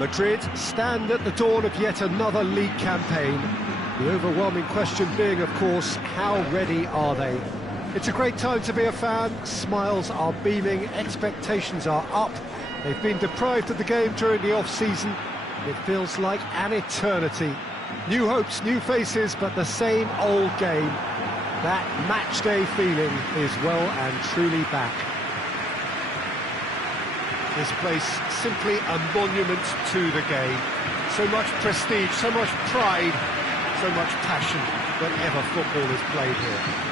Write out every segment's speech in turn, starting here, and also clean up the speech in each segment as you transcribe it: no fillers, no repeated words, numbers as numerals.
Madrid stand at the dawn of yet another league campaign. The overwhelming question being, of course, how ready are they? It's a great time to be a fan. Smiles are beaming, expectations are up. They've been deprived of the game during the off-season. It feels like an eternity. New hopes, new faces, but the same old game. That match-day feeling is well and truly back. This place simply a monument to the game. So much prestige, so much pride, so much passion whenever football is played here.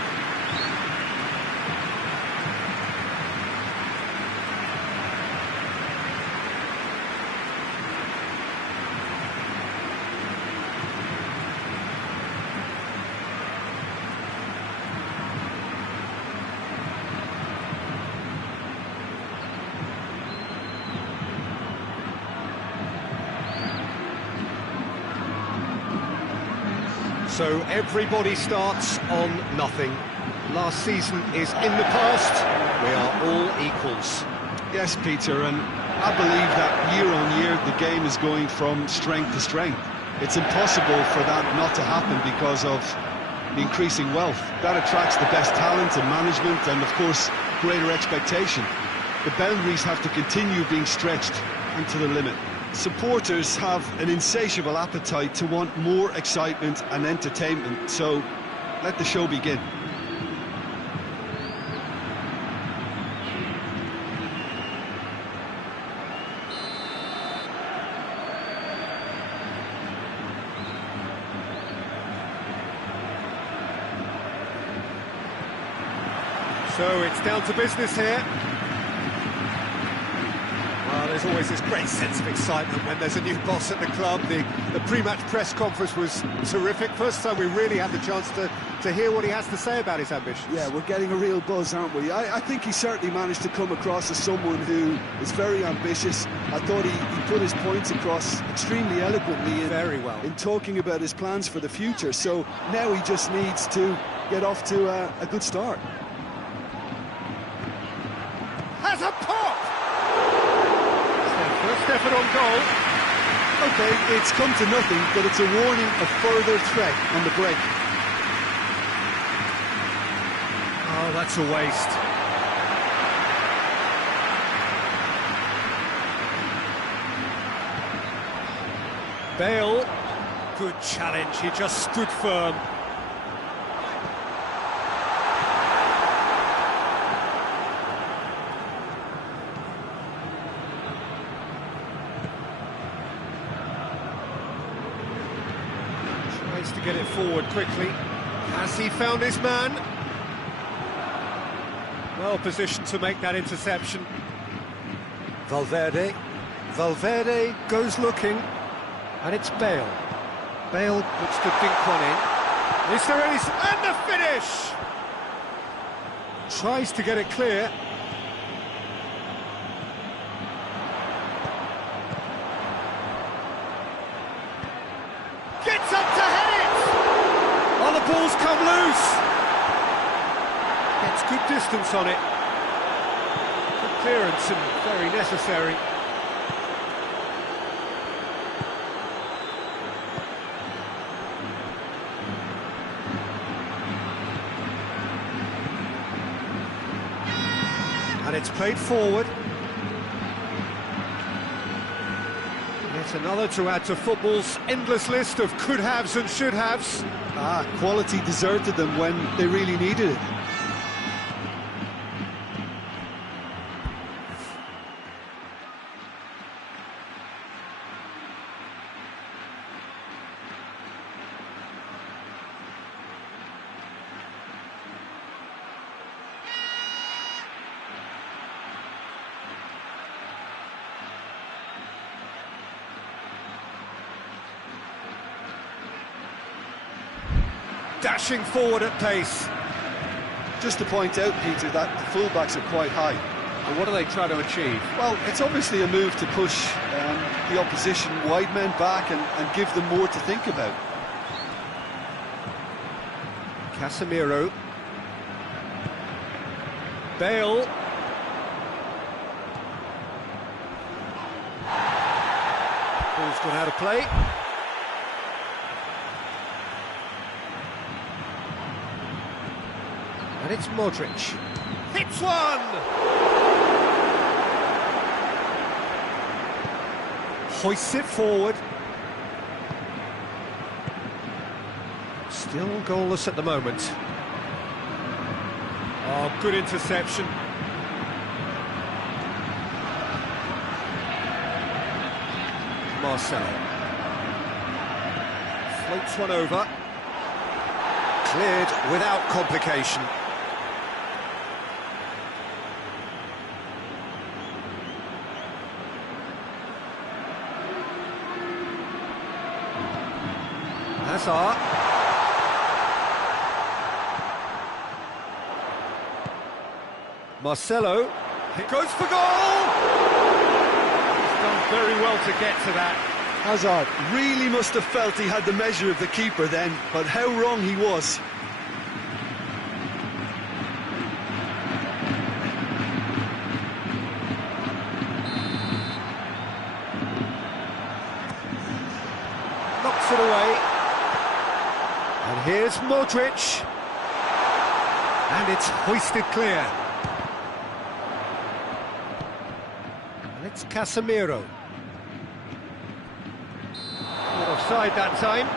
So everybody starts on nothing. Last season is in the past. We are all equals. Yes, Peter, and I believe that year on year the game is going from strength to strength. It's impossible for that not to happen because of the increasing wealth. That attracts the best talent and management and, of course, greater expectation. The boundaries have to continue being stretched and to the limit. Supporters have an insatiable appetite to want more excitement and entertainment, so let the show begin. So it's down to business here. Well, there's always this great sense of excitement when there's a new boss at the club. The pre-match press conference was terrific. First time we really had the chance to hear what he has to say about his ambitions. Yeah, we're getting a real buzz, aren't we? I think he certainly managed to come across as someone who is very ambitious. I thought he put his points across extremely eloquently in talking about his plans for the future. So now he just needs to get off to a good start. Has a pop! First effort on goal. Okay, it's come to nothing, but it's a warning of further threat on the break. Oh, that's a waste. Bale. Good challenge, he just stood firm. Tries to get it forward quickly. Has he found his man? Well positioned to make that interception. Valverde goes looking, and it's Bale. Bale looks to dink one in. Is there any... and the finish! Tries to get it clear. Gets up to head it! Oh, the ball's come loose! Gets good distance on it. Good clearance and very necessary. And it's played forward. Yet another to add to football's endless list of could-haves and should-haves. Quality deserted them when they really needed it. Dashing forward at pace. Just to point out, Peter, that the fullbacks are quite high. And what do they try to achieve? Well, it's obviously a move to push the opposition wide men back and give them more to think about. Casemiro. Bale. Ball's gone out of play. And it's Modric. Hits one! Hoists it forward. Still goalless at the moment. Oh, good interception. Marcelo. Floats one over. Cleared without complication. Hazard. Marcelo. It goes for goal! He's done very well to get to that. Hazard really must have felt he had the measure of the keeper then, but how wrong he was. Knocks it away. And here's Modric. And it's hoisted clear. And it's Casemiro. Not offside that time.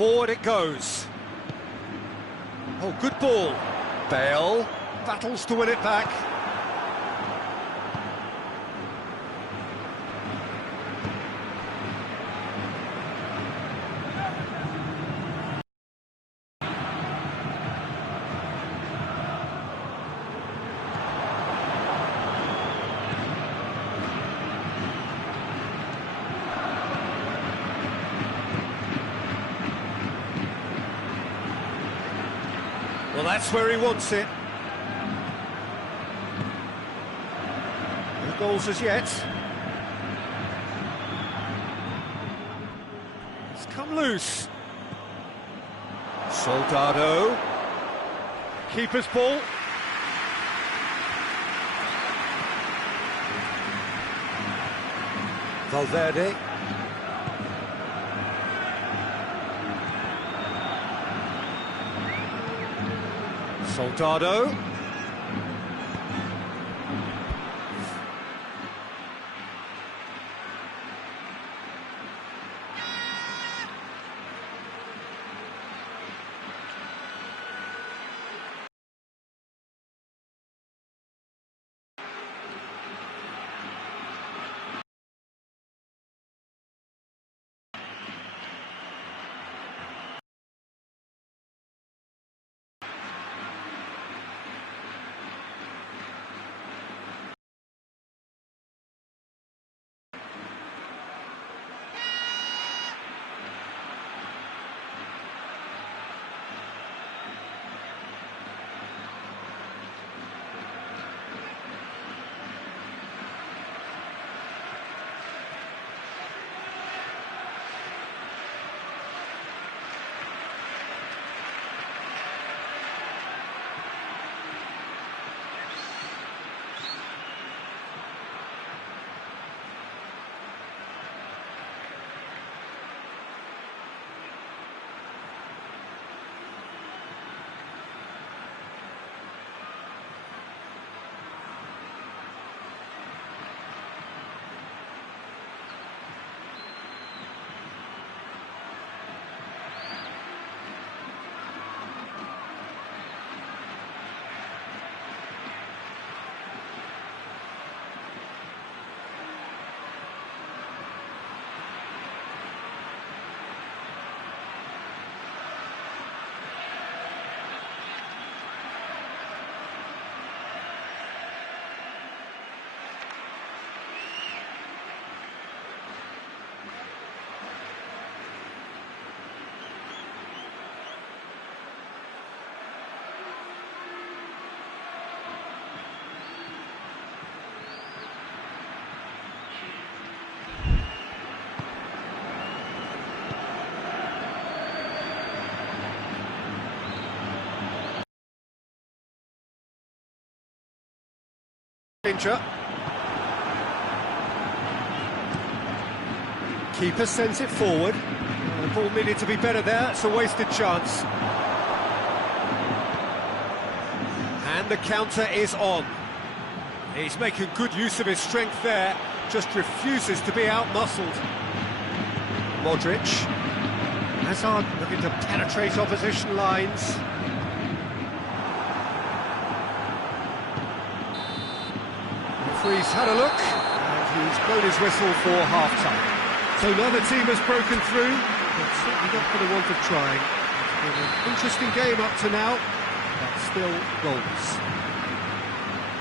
Forward it goes. Oh, good ball. Bale battles to win it back. Well, that's where he wants it. No goals as yet. It's come loose. Soldado. Keeper's ball. Valverde. Soldado. Danger. Keeper sends it forward. The ball needed to be better there, it's a wasted chance. And the counter is on. He's making good use of his strength there, just refuses to be out-muscled. Modric. Hazard looking to penetrate opposition lines. Referee's had a look, and he's blown his whistle for half-time. So neither team has broken through, but certainly not for the want of trying. It's been an interesting game up to now, but still goals.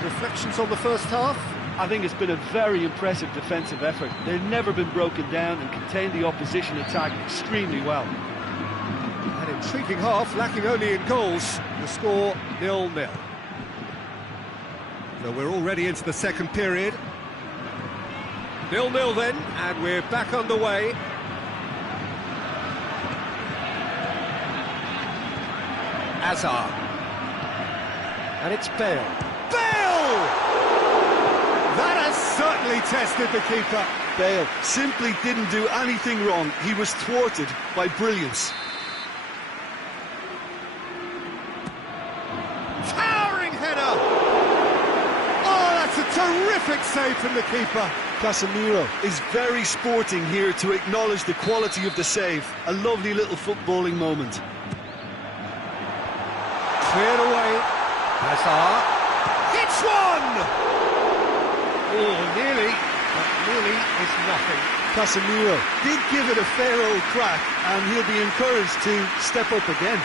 Reflections on the first half? I think it's been a very impressive defensive effort. They've never been broken down and contained the opposition attack extremely well. An intriguing half, lacking only in goals. The score 0-0. So we're already into the second period. 0-0 then, and we're back underway. Hazard. And it's Bale. Bale! That has certainly tested the keeper. Bale simply didn't do anything wrong. He was thwarted by brilliance. Towering header! Oh, that's a terrific save from the keeper. Casemiro is very sporting here to acknowledge the quality of the save. A lovely little footballing moment. Cleared away. Hazard. Hits one! Oh, nearly. But nearly is nothing. Casemiro did give it a fair old crack, and he'll be encouraged to step up again.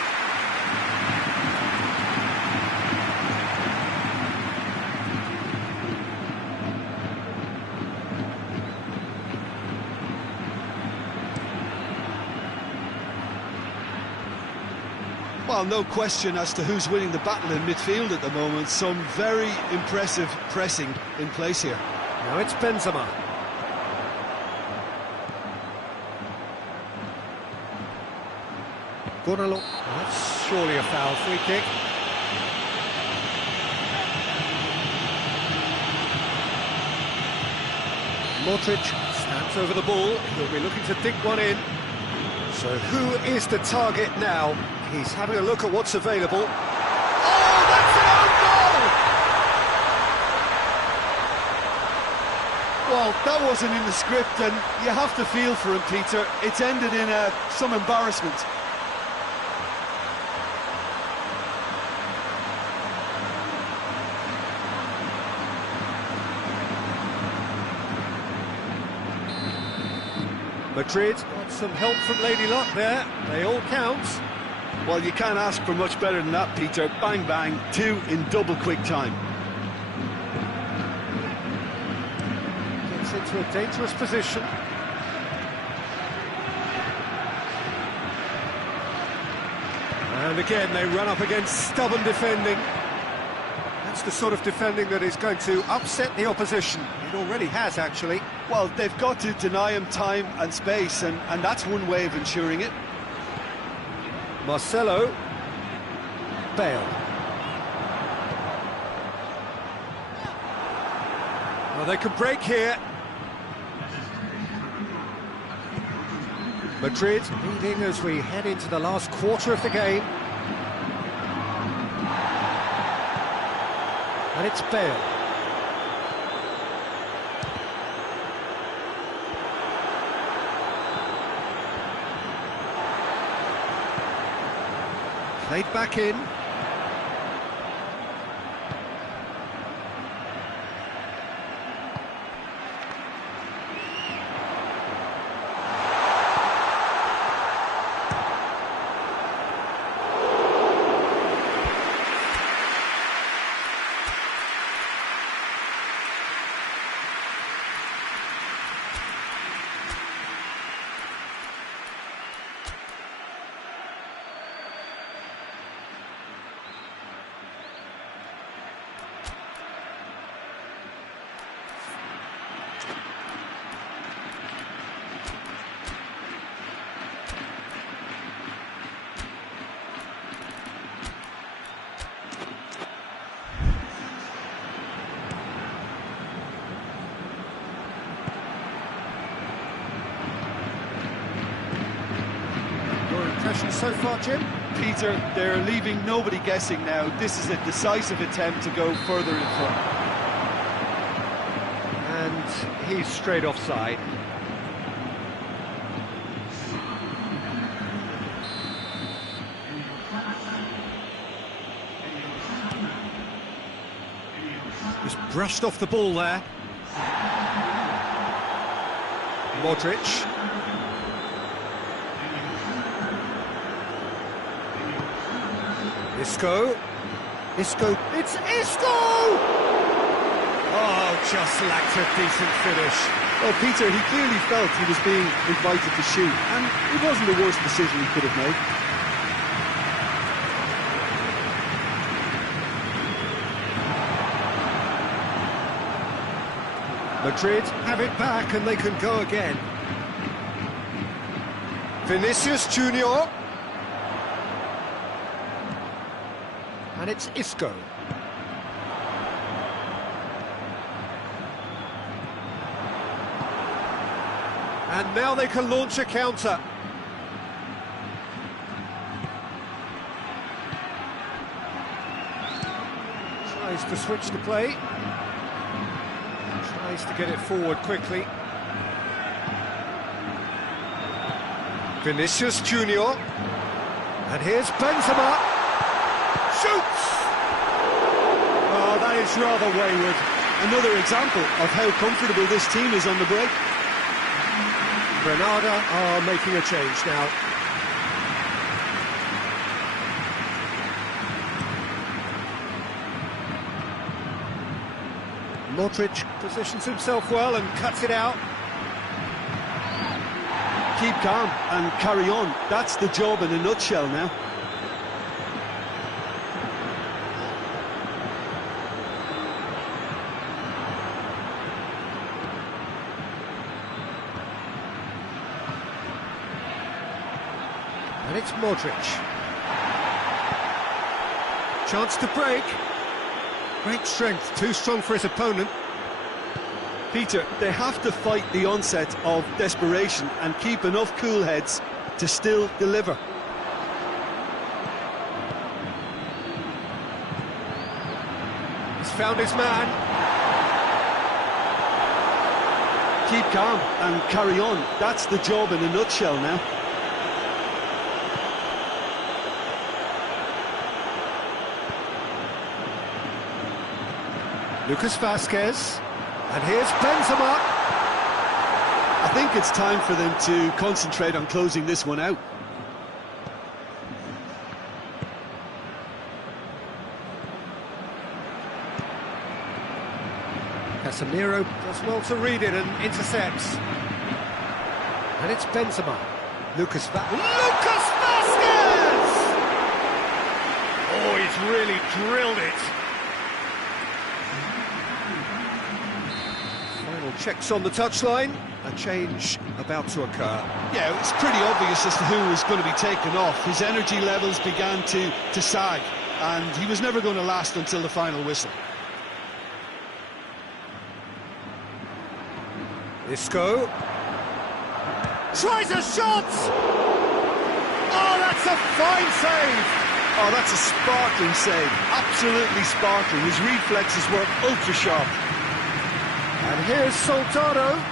Well, no question as to who's winning the battle in midfield at the moment. Some very impressive pressing in place here. Now it's Benzema. Gonna look. That's surely a foul. Free kick. Modric stands over the ball. He'll be looking to dig one in. So who is the target now? He's having a look at what's available. Oh, that's an own goal! Well, that wasn't in the script, and you have to feel for him, Peter. It's ended in some embarrassment. Madrid got some help from Lady Luck there. They all count. Well, you can't ask for much better than that, Peter. Bang, bang, two in double quick time. Gets into a dangerous position. And again, they run up against stubborn defending. That's the sort of defending that is going to upset the opposition. It already has, actually. Well, they've got to deny him time and space, and that's one way of ensuring it. Marcelo. Bale. Well, they could break here. Madrid leading as we head into the last quarter of the game. And it's Bale. Played back in. So far, Jim? Peter, they're leaving nobody guessing now. This is a decisive attempt to go further in front. And he's straight offside. Just brushed off the ball there. Modric. Isco. Isco. It's Isco! Oh, just lacked a decent finish. Well, Peter, he clearly felt he was being invited to shoot, and it wasn't the worst decision he could have made. Madrid have it back and they can go again. Vinicius Junior. And it's Isco. And now they can launch a counter. Tries to switch the play. Space to get it forward quickly. Vinicius Junior. And here's Benzema. Shoots! Oh, that is rather wayward. Another example of how comfortable this team is on the break. Granada are making a change now. Modric positions himself well and cuts it out. Keep calm and carry on. That's the job in a nutshell now. And it's Modric. Chance to break. Great strength, too strong for his opponent. Peter, they have to fight the onset of desperation and keep enough cool heads to still deliver. He's found his man. Keep calm and carry on. That's the job in a nutshell now. Lucas Vazquez. And here's Benzema. I think it's time for them to concentrate on closing this one out. Casemiro does well to read it and intercepts. And it's Benzema. Lucas Vazquez! Oh, he's really drilled it. Final checks on the touchline. A change about to occur. Yeah, it's pretty obvious as to who was going to be taken off. His energy levels began to sag, and he was never going to last until the final whistle. Isco tries a shot! Oh, that's a fine save! Oh, that's a sparkling save. Absolutely sparkling. His reflexes were ultra sharp. And here's Soldado.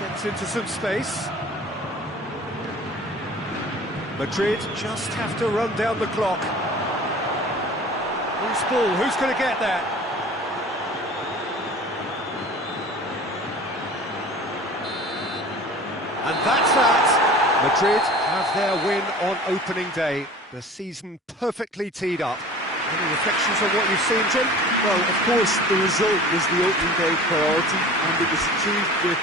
Gets into some space. Madrid just have to run down the clock. Loose ball, who's going to get that? And that's that. Madrid have their win on opening day. The season perfectly teed up. Any reflections on what you've seen, Jim? Well, of course, the result was the opening day priority, and it was achieved with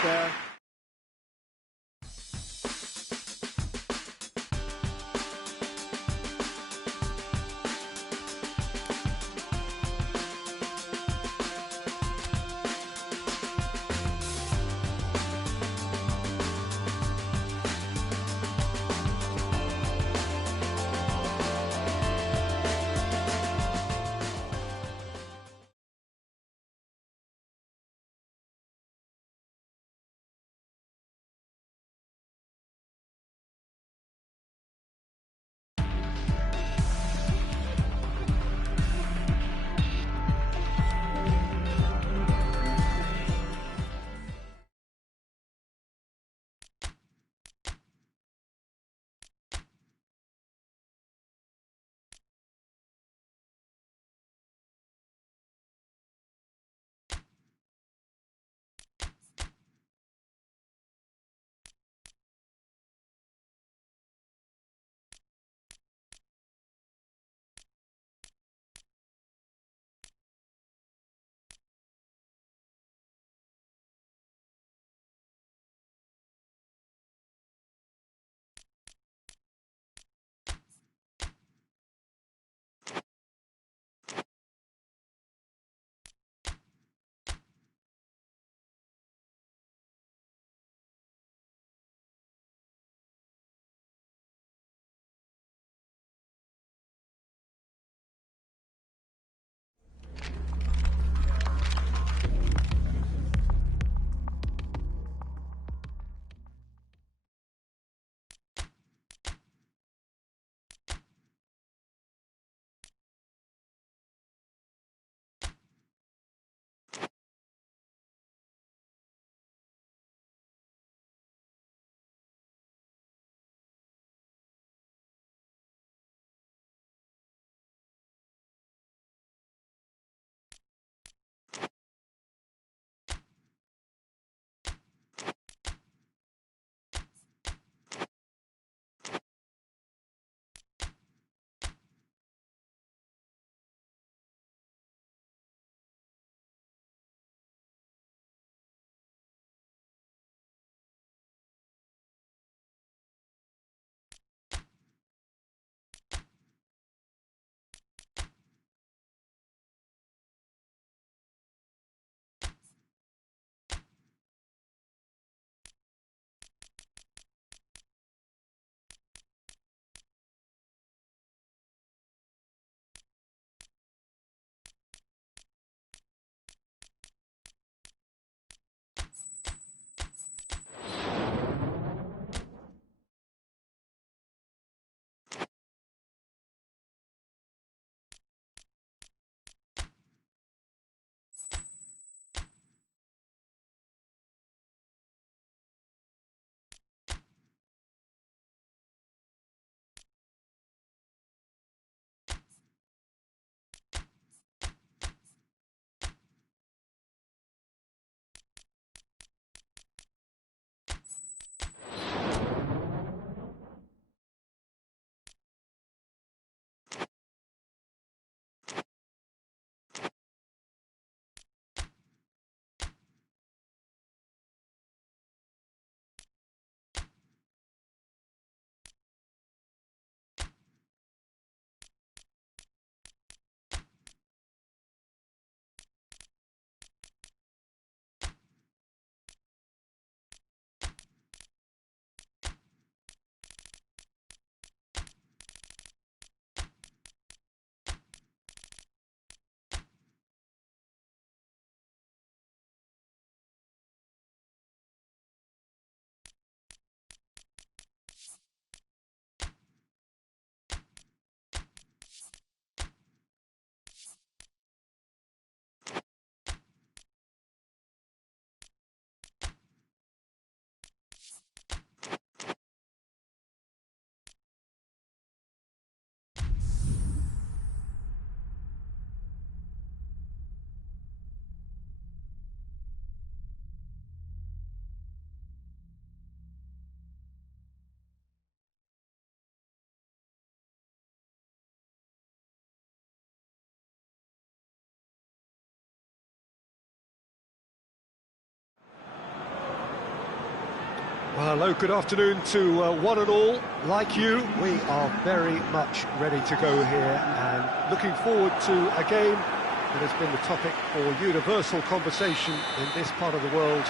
Well, hello, good afternoon to one and all. Like you, we are very much ready to go here and looking forward to a game that has been the topic for universal conversation in this part of the world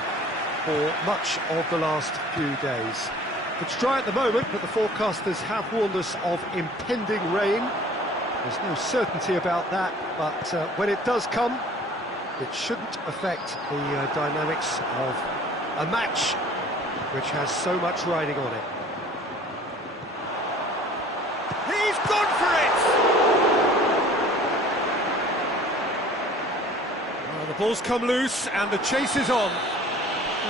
for much of the last few days. It's dry at the moment, but the forecasters have warned us of impending rain. There's no certainty about that, but when it does come, it shouldn't affect the dynamics of a match which has so much riding on it. He's gone for it! Well, the ball's come loose and the chase is on.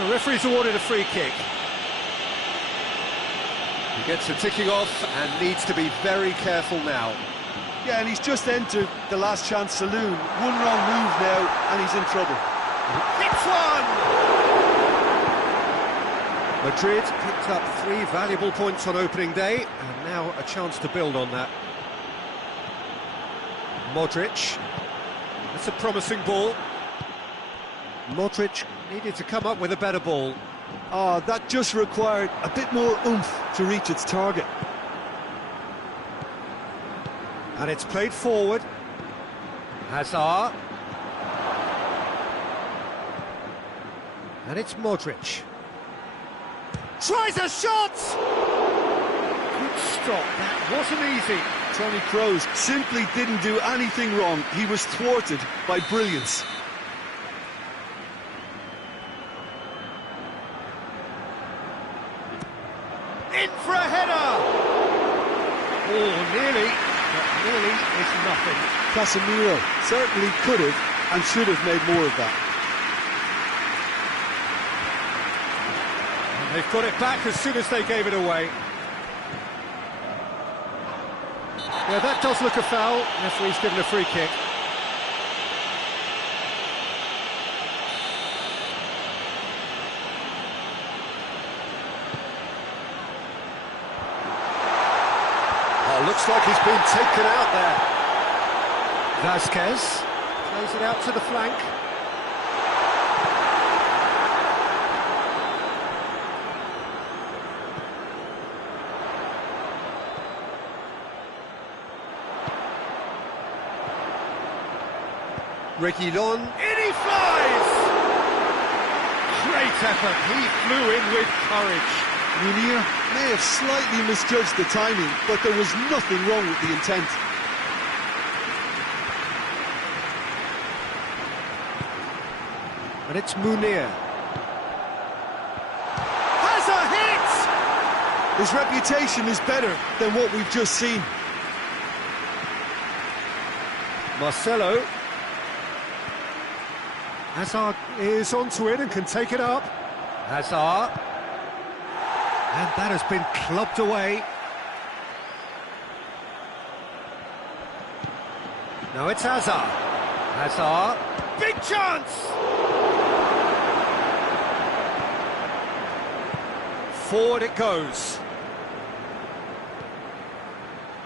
The referee's awarded a free kick. He gets the ticking off and needs to be very careful now. Yeah, and he's just entered the last chance saloon. One wrong move now, and he's in trouble. Hits one! Madrid picked up 3 valuable points on opening day, and now a chance to build on that. Modric. That's a promising ball. Modric needed to come up with a better ball. Oh, that just required a bit more oomph to reach its target. And it's played forward. Hazard. And it's Modric. Tries a shot! Good stop, that wasn't easy. Toni Kroos simply didn't do anything wrong. He was thwarted by brilliance. In for a header! Oh, nearly, but nearly is nothing. Casemiro certainly could have and should have made more of that. And they've got it back as soon as they gave it away. Yeah, that does look a foul. Referee's given a free kick. Oh, looks like he's been taken out there. Vasquez plays it out to the flank. Reguilon, in he flies! Great effort, he flew in with courage. Munir may have slightly misjudged the timing, but there was nothing wrong with the intent. And it's Munir. Has a hit! His reputation is better than what we've just seen. Marcelo. Hazard is onto it and can take it up. Hazard. And that has been clubbed away. Now it's Hazard. Hazard. Big chance! Forward it goes.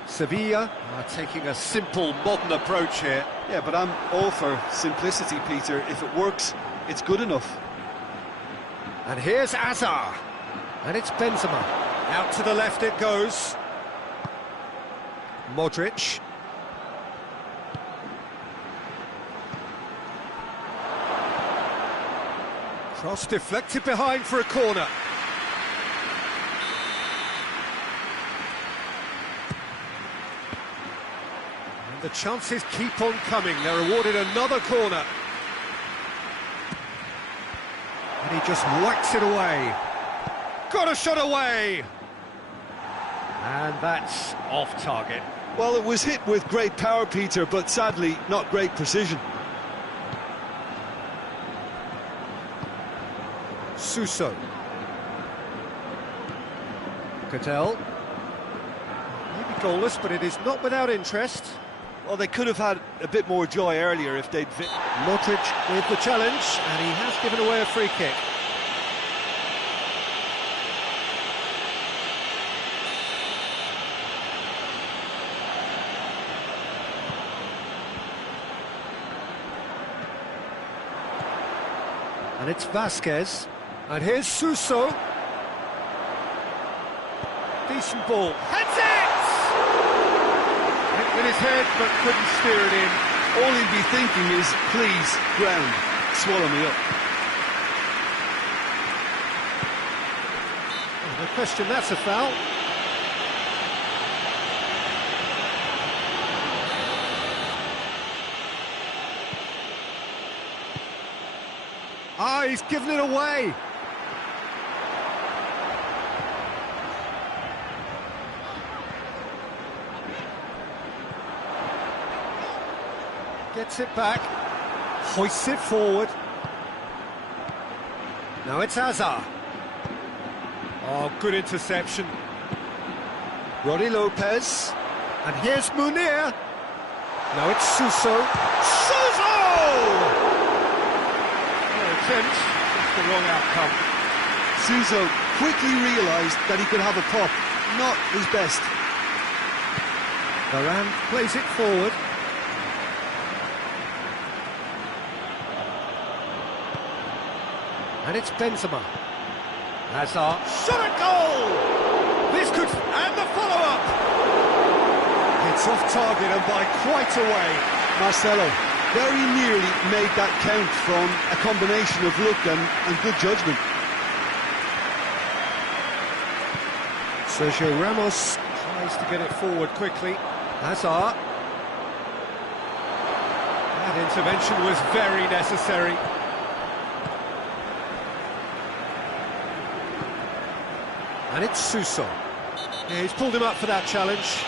Sevilla are taking a simple, modern approach here. Yeah, but I'm all for simplicity, Peter. If it works, it's good enough. And here's Hazard. And it's Benzema. Out to the left it goes. Modric. Cross deflected behind for a corner. And the chances keep on coming. They're awarded another corner. And he just whacks it away. Got a shot away! And that's off target. Well, it was hit with great power, Peter, but sadly, not great precision. Suso. Cattell. Maybe goalless, but it is not without interest. Well, they could have had a bit more joy earlier if they'd... Modric with the challenge, and he has given away a free kick. And it's Vasquez. And here's Suso. Decent ball. Heads it! Hit with his head, but couldn't steer it in. All he'd be thinking is, please, ground, swallow me up. No question, that's a foul. Ah, he's given it away. Gets it back, hoists it forward. Now it's Hazard. Oh, good interception. Roddy Lopez. And here's Munir. Now it's Suso. Suso! No attempt, just the wrong outcome. Suso quickly realised that he could have a pop. Not his best. Varane plays it forward. And it's Benzema. Hazard. Shot at goal! This could... And the follow-up! It's off target and by quite a way. Marcelo very nearly made that count from a combination of luck and good judgment. Sergio Ramos tries to get it forward quickly. Hazard. That intervention was very necessary. And it's Suso. Yeah, he's pulled him up for that challenge.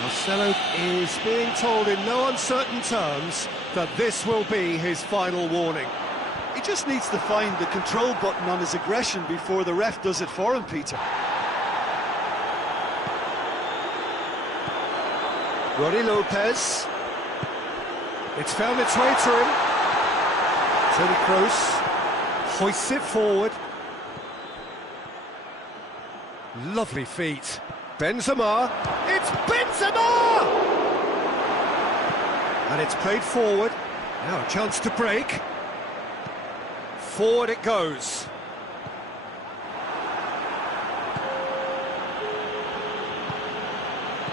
Marcelo is being told in no uncertain terms that this will be his final warning. He just needs to find the control button on his aggression before the ref does it for him, Peter. Roddy Lopez. It's found its way to him. Toni Kroos hoists it forward. Lovely feet. Benzema. It's Benzema! And it's played forward. Now a chance to break. Forward it goes.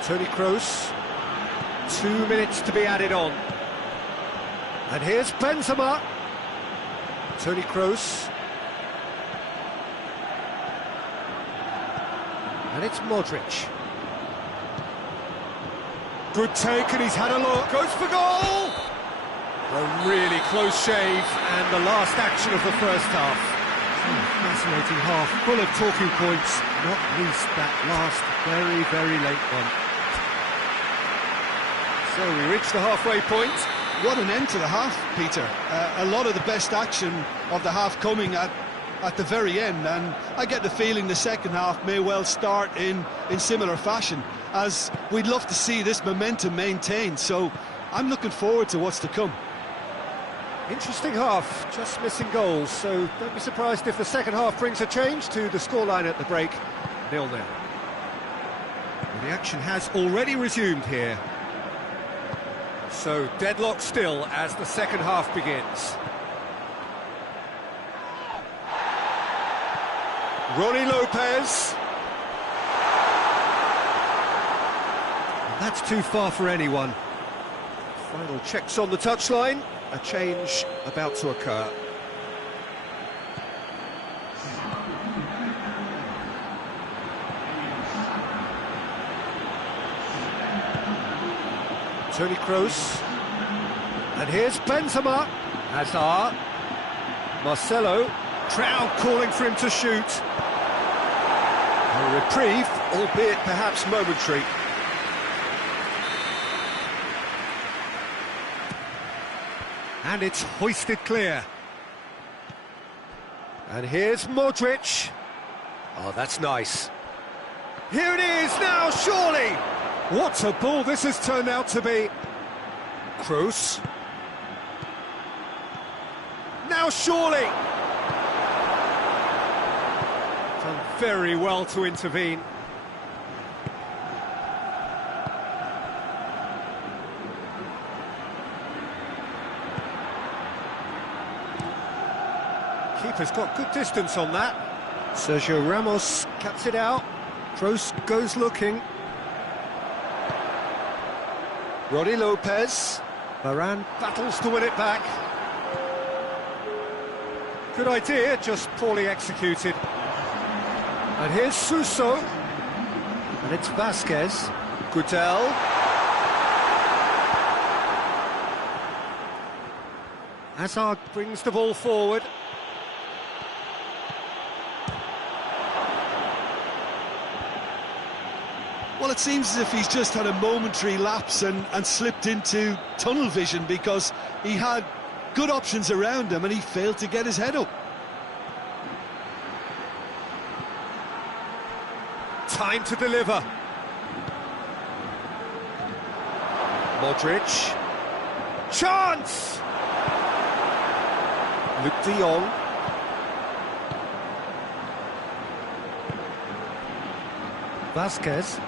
Toni Kroos. 2 minutes to be added on. And here's Benzema. Toni Kroos. And it's Modric. Good take, and he's had a look. Goes for goal! A really close shave, and the last action of the first half. Fascinating half, full of talking points, not least that last very, very late one. So we reach the halfway point. What an end to the half, Peter. A lot of the best action of the half coming at the very end, and I get the feeling the second half may well start in similar fashion, as we'd love to see this momentum maintained, so I'm looking forward to what's to come. Interesting half, just missing goals, so don't be surprised if the second half brings a change to the scoreline at the break. 0-0. The action has already resumed here. So deadlock still as the second half begins. Roddy Lopez. And that's too far for anyone. Final checks on the touchline. A change about to occur. Toni Kroos. And here's Benzema. Hazard. Marcelo. Crowd calling for him to shoot. A reprieve, albeit perhaps momentary. And it's hoisted clear. And here's Modric. Oh, that's nice. Here it is now, surely! What a ball this has turned out to be. Kroos. Now surely! Done very well to intervene. Keeper's got good distance on that. Sergio Ramos cuts it out. Kroos goes looking. Roddy Lopez. Varane battles to win it back. Good idea, just poorly executed. And here's Suso. And it's Vasquez. Gutel. Hazard brings the ball forward. Well, it seems as if he's just had a momentary lapse and slipped into tunnel vision, because he had good options around him and he failed to get his head up. Time to deliver. Modric. Chance! Luke de Jong. Vasquez.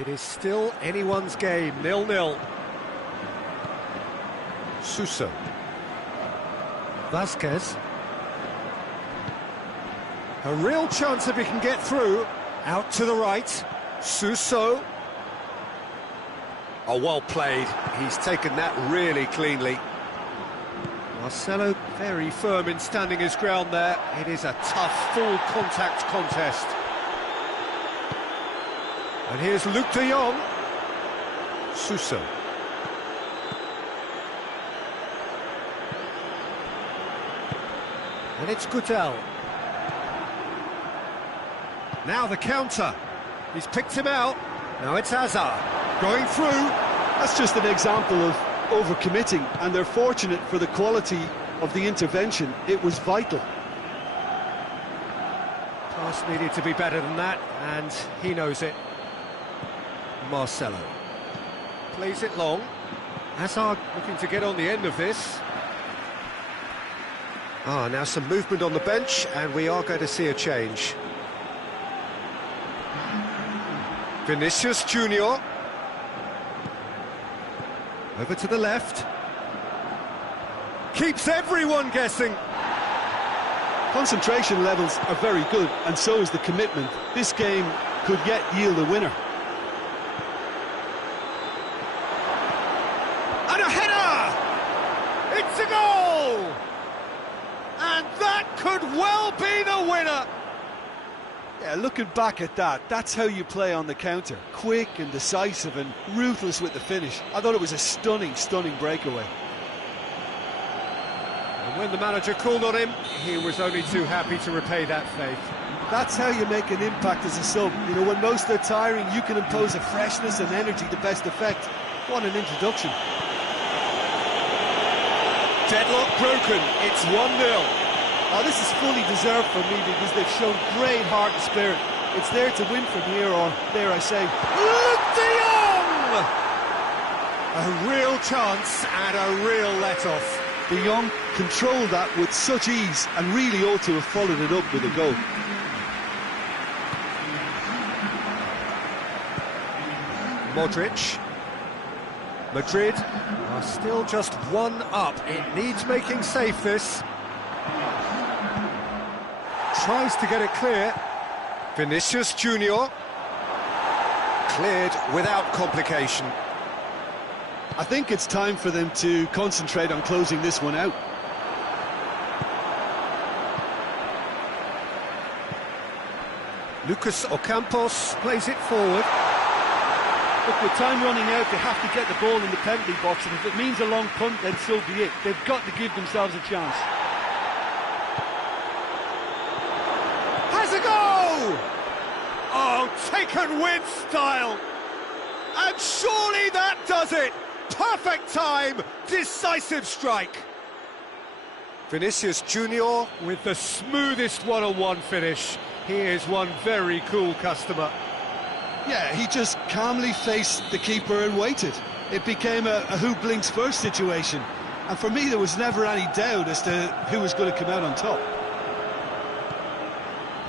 It is still anyone's game, 0-0. Suso. Vasquez. A real chance if he can get through. Out to the right. Suso. Oh, well played. He's taken that really cleanly. Marcelo very firm in standing his ground there. It is a tough, full contact contest. And here's Luke de Jong. Suso. And it's Gutel. Now the counter. He's picked him out. Now it's Hazard. Going through. That's just an example of overcommitting, and they're fortunate for the quality of the intervention. It was vital. Pass needed to be better than that, and he knows it. Marcelo plays it long. Hazard looking to get on the end of this. Now some movement on the bench, and we are going to see a change. Vinicius Junior. Over to the left. Keeps everyone guessing. Concentration levels are very good, and so is the commitment. This game could yet yield a winner. And a header! It's a goal! And that could well be the winner! Yeah, looking back at that, that's how you play on the counter. Quick and decisive and ruthless with the finish. I thought it was a stunning, stunning breakaway. And when the manager called on him, he was only too happy to repay that faith. That's how you make an impact as a sub. You know, when most are tiring, you can impose a freshness and energy to best effect. What an introduction. Deadlock broken, it's 1-0. Oh, this is fully deserved for me, because they've shown great heart and spirit. It's there to win from here, or dare I say, Luke de Jong! A real chance and a real let-off. De Jong controlled that with such ease and really ought to have followed it up with a goal. Modric. Madrid are still just one up. It needs making safe, this. Tries to get it clear. Vinicius Junior. Cleared without complication. I think it's time for them to concentrate on closing this one out. Lucas Ocampos plays it forward. Look, with time running out, they have to get the ball in the penalty box, and if it means a long punt, then so be it. They've got to give themselves a chance. Has a go! Oh, taken with style! And surely that does it! Perfect time, decisive strike. Vinicius Junior with the smoothest one-on-one finish. He is one very cool customer. Yeah, he just calmly faced the keeper and waited. It became a who blinks first situation. And for me, there was never any doubt as to who was going to come out on top.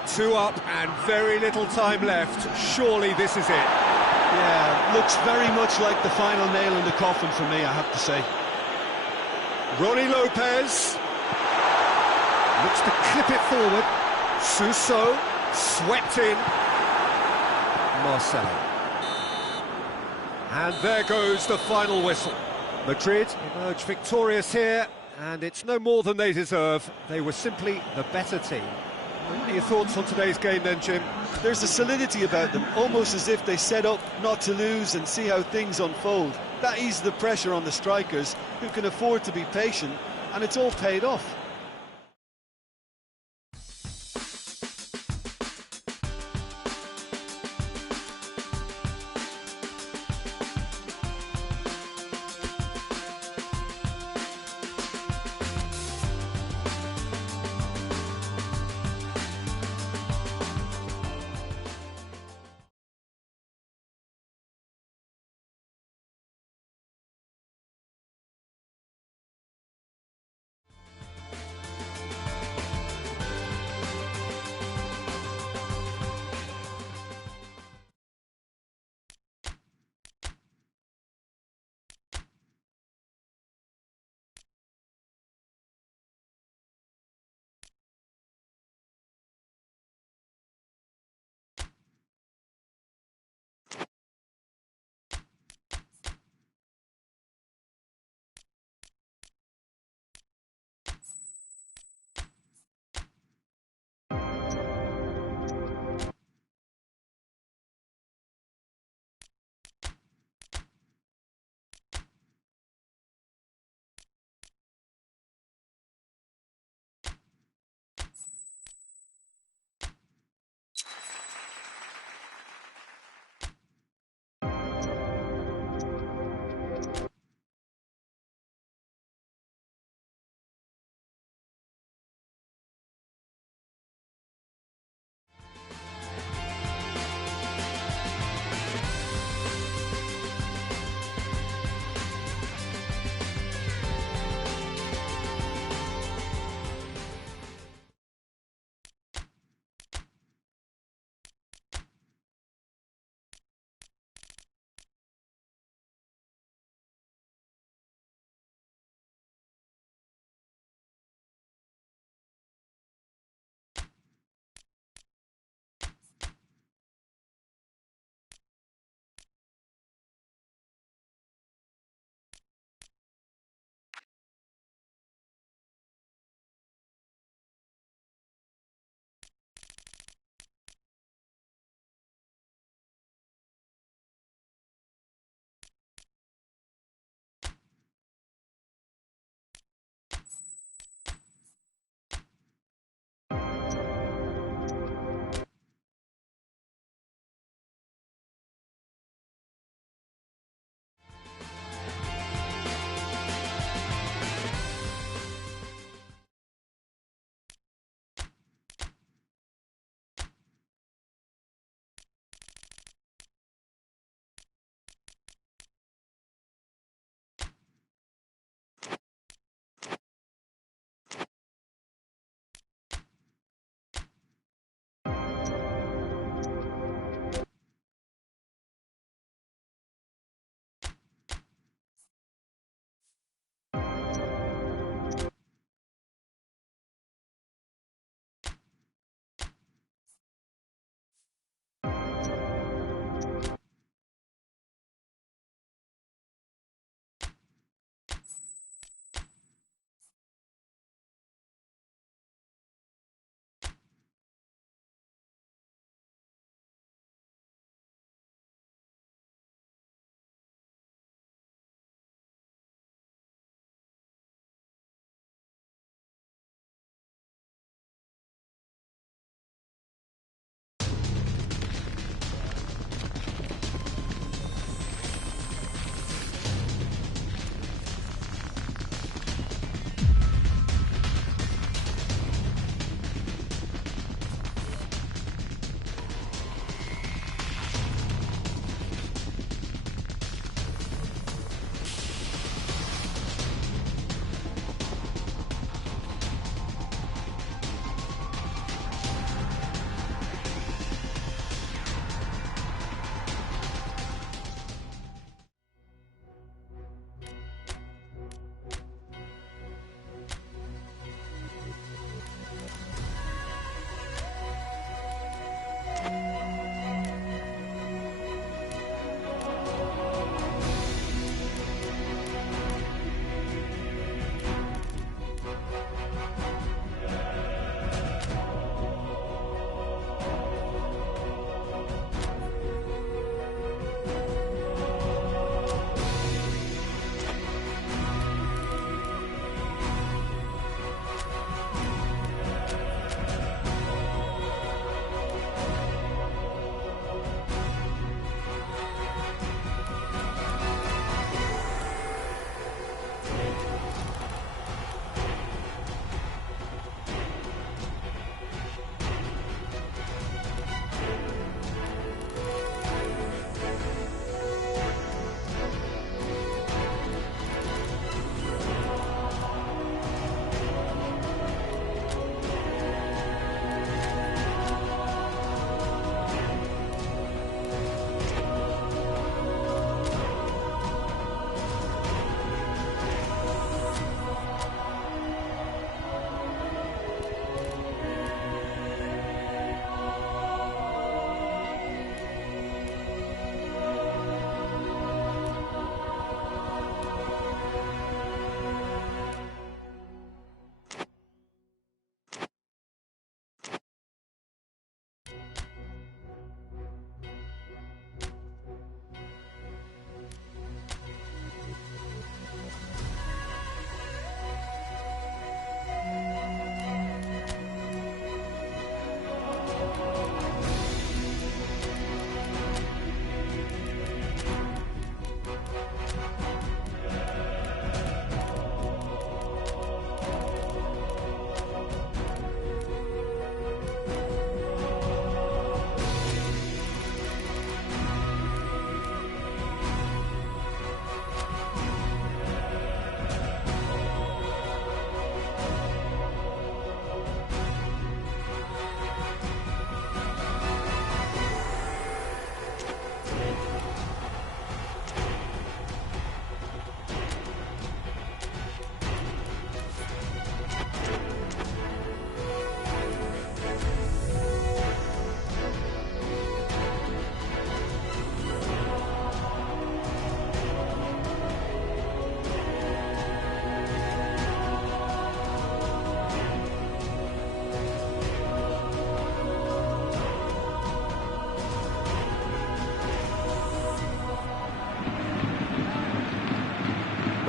2 up and very little time left. Surely this is it. Yeah, looks very much like the final nail in the coffin for me, I have to say. Ronnie Lopez looks to clip it forward. Suso swept in. Marcelo. And there goes the final whistle. Madrid emerge victorious here, and it's no more than they deserve. They were simply the better team. What are your thoughts on today's game then, Jim? There's a solidity about them, almost as if they set up not to lose and see how things unfold. That eases the pressure on the strikers, who can afford to be patient, and it's all paid off.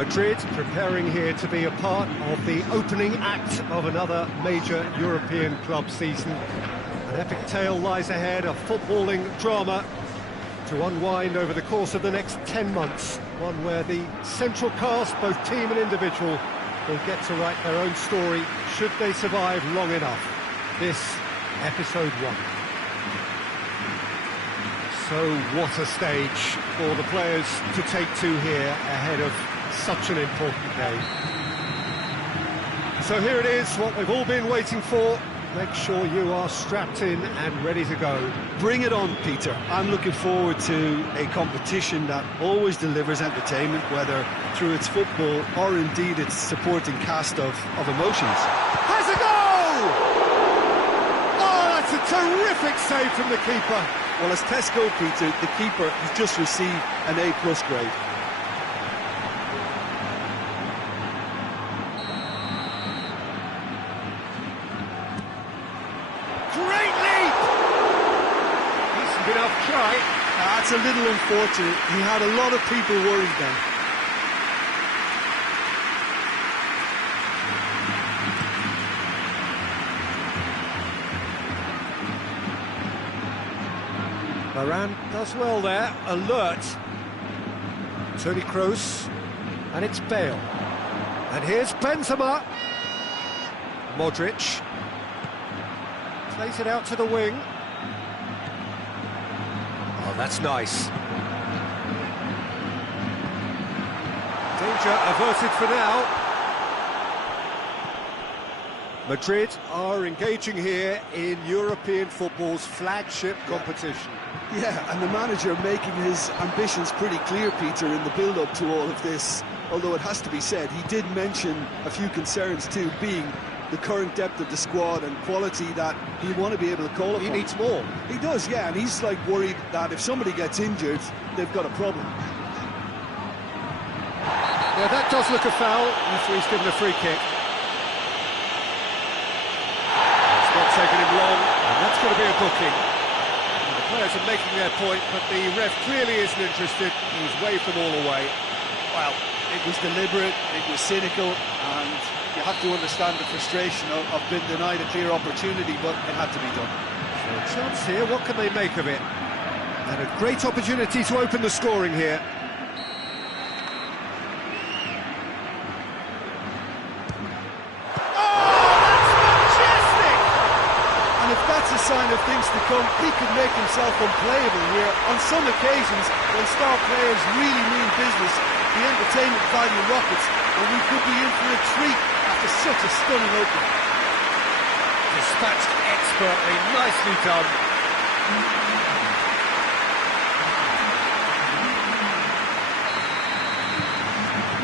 Madrid preparing here to be a part of the opening act of another major European club season. An epic tale lies ahead, a footballing drama to unwind over the course of the next 10 months. One where the central cast, both team and individual, will get to write their own story should they survive long enough. This, episode 1. So what a stage for the players to take to here ahead of such an important game. So here it is, what we've all been waiting for. Make sure you are strapped in and ready to go. Bring it on, Peter. I'm looking forward to a competition that always delivers entertainment, whether through its football or indeed its supporting cast of emotions. Has a goal! Oh, that's a terrific save from the keeper. Well, as tests go, Peter, the keeper has just received an A+ grade. Great leap! Decent enough try. That's a little unfortunate. He had a lot of people worried then. Varane does well there, alert. Toni Kroos, and it's Bale. And here's Benzema. Modric. Plays it out to the wing. Oh, that's nice. Danger averted for now. Madrid are engaging here in European football's flagship competition. Yeah, and the manager making his ambitions pretty clear, Peter, in the build-up to all of this. Although it has to be said, he did mention a few concerns too, being the current depth of the squad and quality that he'll want to be able to call upon. He needs more. He does, yeah, and he's like worried that if somebody gets injured, they've got a problem. Yeah, that does look a foul. Referee's given a free kick. It's not taken him long, and that's going to be a booking. And the players are making their point, but the ref clearly isn't interested. He's waved them all away. Well, it was deliberate, it was cynical, and you have to understand the frustration of being denied a clear opportunity, but it had to be done. So a chance here, what can they make of it? And a great opportunity to open the scoring here. That's a sign of things to come. He could make himself unplayable here. On some occasions, when star players really mean business, the entertainment value rockets, and we could be in for a treat after such a stunning opening. Dispatched expertly, nicely done.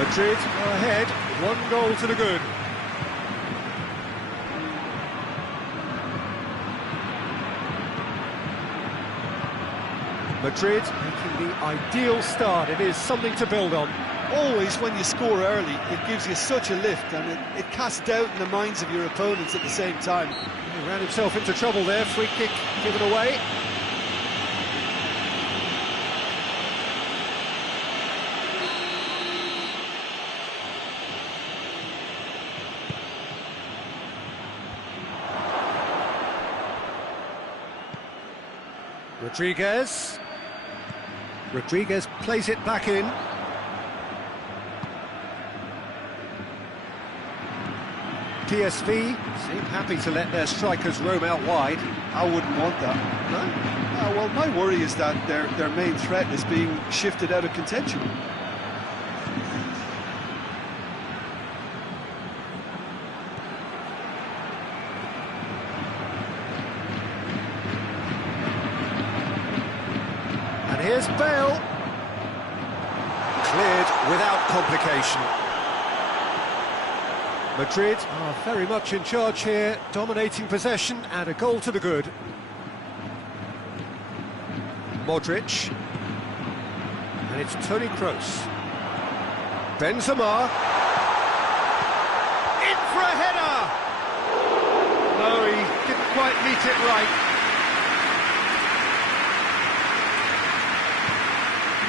Madrid are ahead, 1 goal to the good. Madrid making the ideal start. It is something to build on. Always when you score early, it gives you such a lift, and it casts doubt in the minds of your opponents at the same time. He ran himself into trouble there, free kick given away. Rodriguez plays it back in. PSV seem happy to let their strikers roam out wide. I wouldn't want that. No? Well, my worry is that their main threat is being shifted out of contention. And here's Bale. Cleared without complication. Madrid are very much in charge here, dominating possession and a goal to the good. Modric. And it's Toni Kroos. Benzema. In for a header! No, he didn't quite meet it right.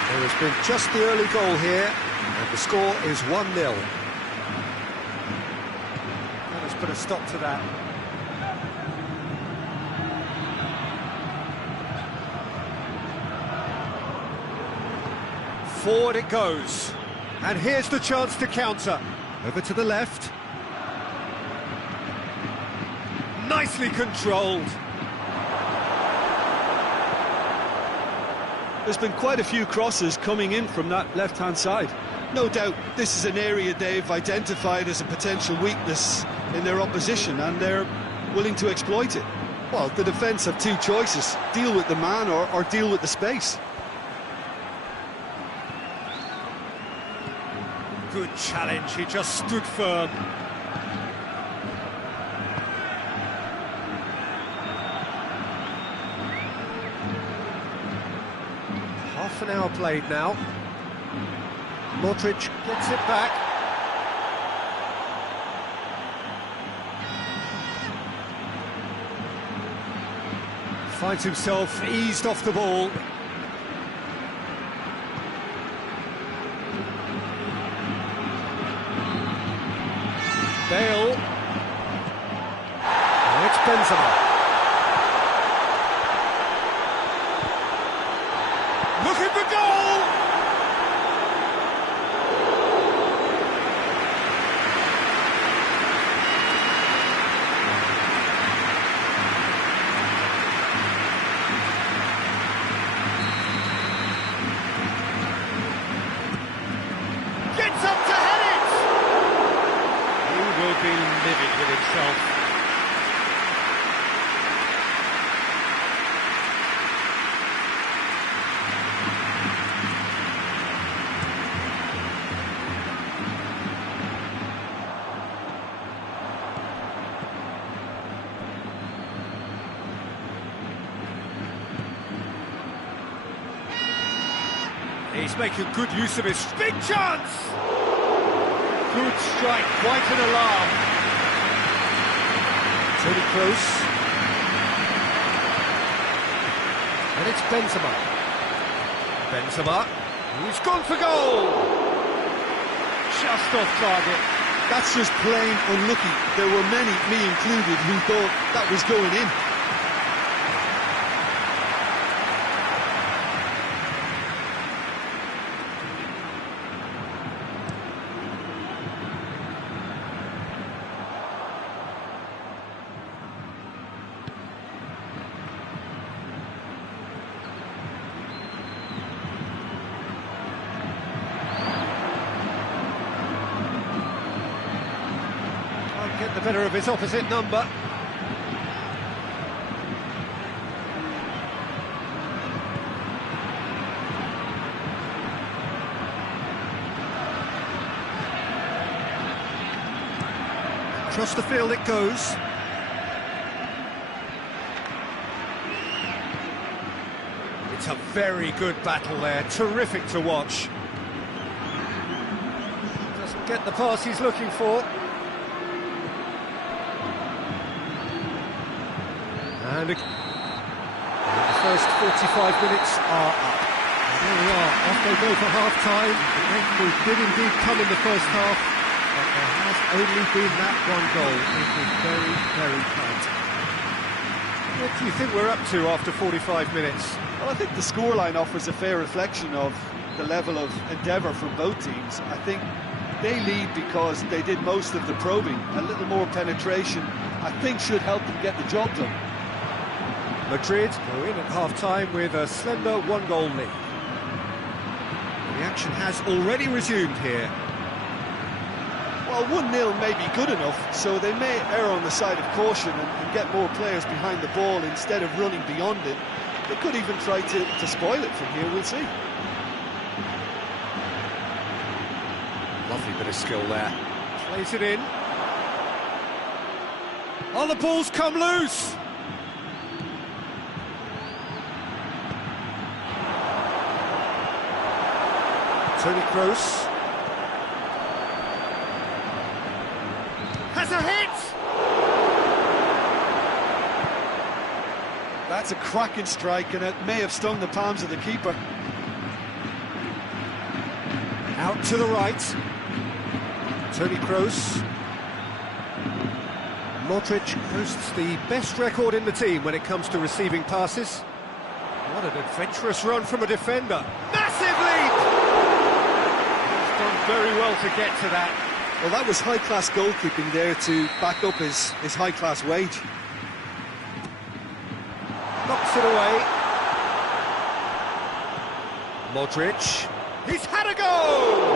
There has been just the early goal here, And the score is 1-0. Let us put a stop to that. Forward it goes. And here's the chance to counter. Over to the left. Nicely controlled. There's been quite a few crosses coming in from that left-hand side. No doubt this is an area they've identified as a potential weakness in their opposition, and they're willing to exploit it. Well, the defence have two choices: deal with the man or deal with the space. Good challenge, he just stood firm. Half an hour played now. Modric gets it back. Finds himself eased off the ball. Bale. And it's Benzema. Looking for goal! Gets up to head it! He will be livid with himself. He's making good use of his big chance! Good strike, quite an alarm. Toni Kroos. And it's Benzema. Benzema, he's gone for goal! Just off target. That's just plain unlucky. There were many, me included, who thought that was going in. Get the better of his opposite number. Across the field it goes. It's a very good battle there, terrific to watch. Doesn't get the pass he's looking for. And the first 45 minutes are up. And there we are, off they go for half-time. The breakthrough did indeed come in the first half, but there has only been that one goal. It was very, very tight. What do you think we're up to after 45 minutes? Well, I think the scoreline offers a fair reflection of the level of endeavour from both teams. I think they lead because they did most of the probing. A little more penetration, I think, should help them get the job done. Madrid go in at half-time with a slender one-goal lead. The action has already resumed here. Well, 1-0 may be good enough, so they may err on the side of caution and get more players behind the ball instead of running beyond it. They could even try to spoil it from here, we'll see. Lovely bit of skill there. Plays it in. Oh, the ball's come loose! Toni Kroos has a hit! That's a cracking strike, and it may have stung the palms of the keeper. Out to the right. Toni Kroos. Modric boasts the best record in the team when it comes to receiving passes. What an adventurous run from a defender. Massive leap! He's done very well to get to that. Well, that was high-class goalkeeping there to back up his high-class wage. Knocks it away. Modric. He's had a goal!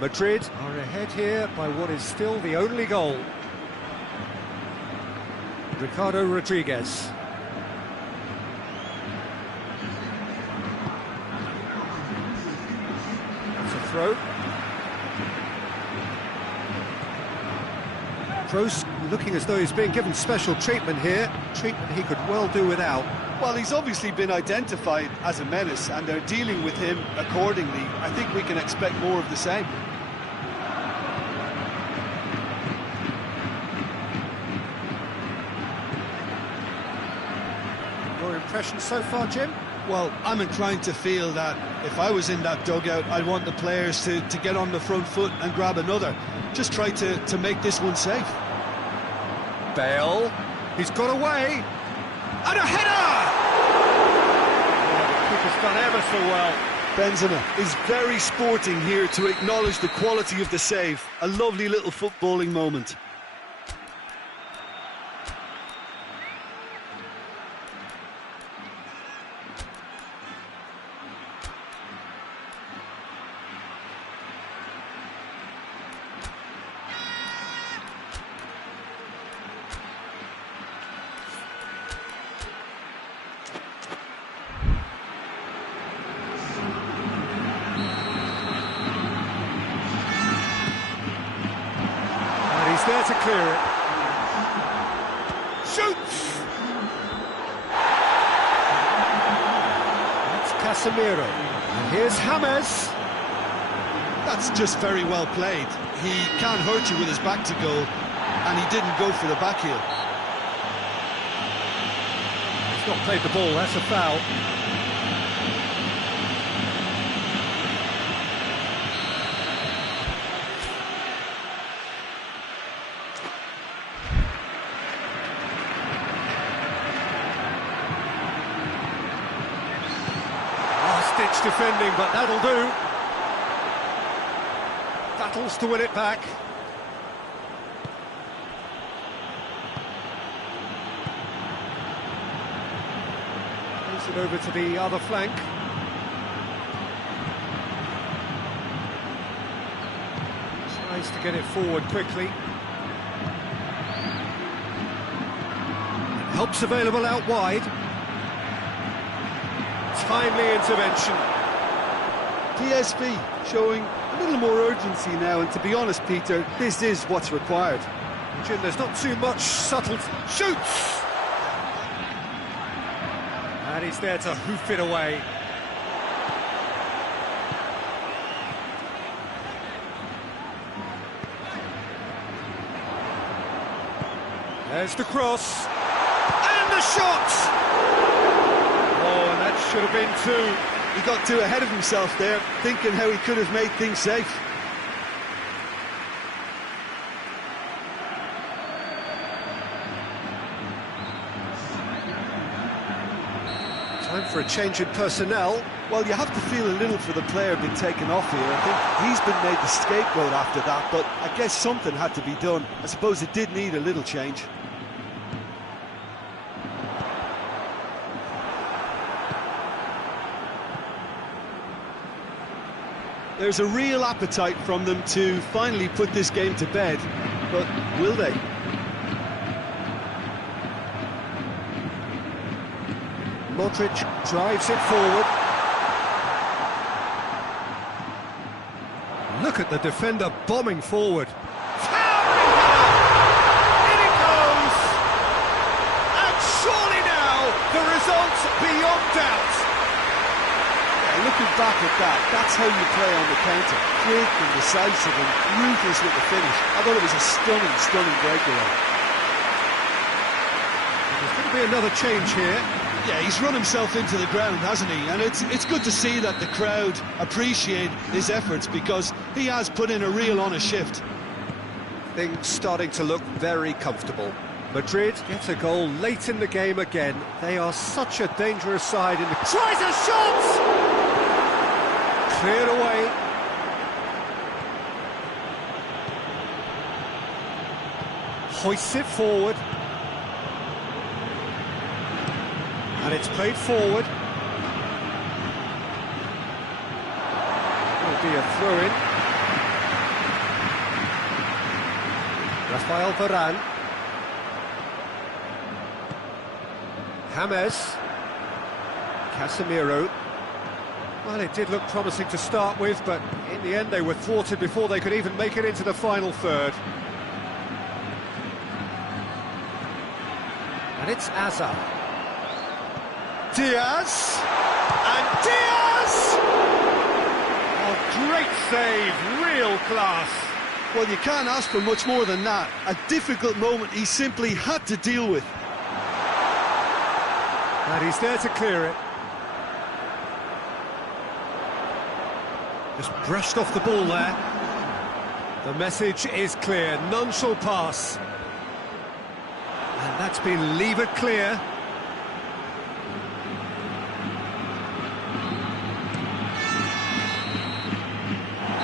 Madrid are ahead here by what is still the only goal. Ricardo Rodriguez. That's a throw. Kroos looking as though he's being given special treatment here. Treatment he could well do without. Well, he's obviously been identified as a menace, and they're dealing with him accordingly. I think we can expect more of the same. Your impression so far, Jim? Well, I'm inclined to feel that if I was in that dugout, I'd want the players to get on the front foot and grab another. Just try to make this one safe. Bale, he's got away, and a header! Oh, the keeper's done ever so well. Benzema is very sporting here to acknowledge the quality of the save. A lovely little footballing moment. There to clear it. Shoots! That's Casemiro. And here's James. That's just very well played. He can't hurt you with his back to goal, and he didn't go for the back heel. He's not played the ball, that's a foul. Ditch defending, but that'll do. Battles to win it back. Plays it over to the other flank. Tries to get it forward quickly. Help's available out wide. Timely intervention. PSV showing a little more urgency now, and to be honest, Peter, this is what's required. Jim, there's not too much subtlety. Shoots! And he's there to hoof it away. There's the cross. And the shot! Oh, and that should have been two. He got too ahead of himself there, thinking how he could have made things safe. Time for a change in personnel. Well, you have to feel a little for the player being taken off here. I think he's been made the scapegoat after that, but I guess something had to be done. I suppose it did need a little change. There's a real appetite from them to finally put this game to bed, but will they? Modric drives it forward. Look at the defender bombing forward. Towering header! In it goes! And surely now, the result's beyond doubt. Looking back at that, that's how you play on the counter. Quick and decisive and ruthless with the finish. I thought it was a stunning, stunning breakaway. It was be another change here. Yeah, he's run himself into the ground, hasn't he? And it's good to see that the crowd appreciate his efforts, because he has put in a real honest shift. Things starting to look very comfortable. Madrid gets a goal late in the game again. They are such a dangerous side in the... Tries a shot! Cleared away. Hoists it forward. And it's played forward. Will be a throw-in. Rafael Varane. James. Casemiro. Well, it did look promising to start with, but in the end they were thwarted before they could even make it into the final third. And it's Azar. Diaz! And Diaz! Oh, great save, real class. Well, you can't ask for much more than that. A difficult moment he simply had to deal with. And he's there to clear it. Just brushed off the ball there. The message is clear, none shall pass. And that's been levered clear.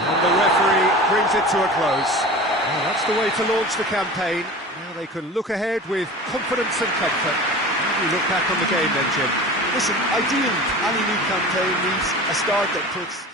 And the referee brings it to a close. Well, that's the way to launch the campaign. Now they can look ahead with confidence and comfort. How do you look back on the game then, Jim? Listen, ideally, any new campaign needs a start that puts...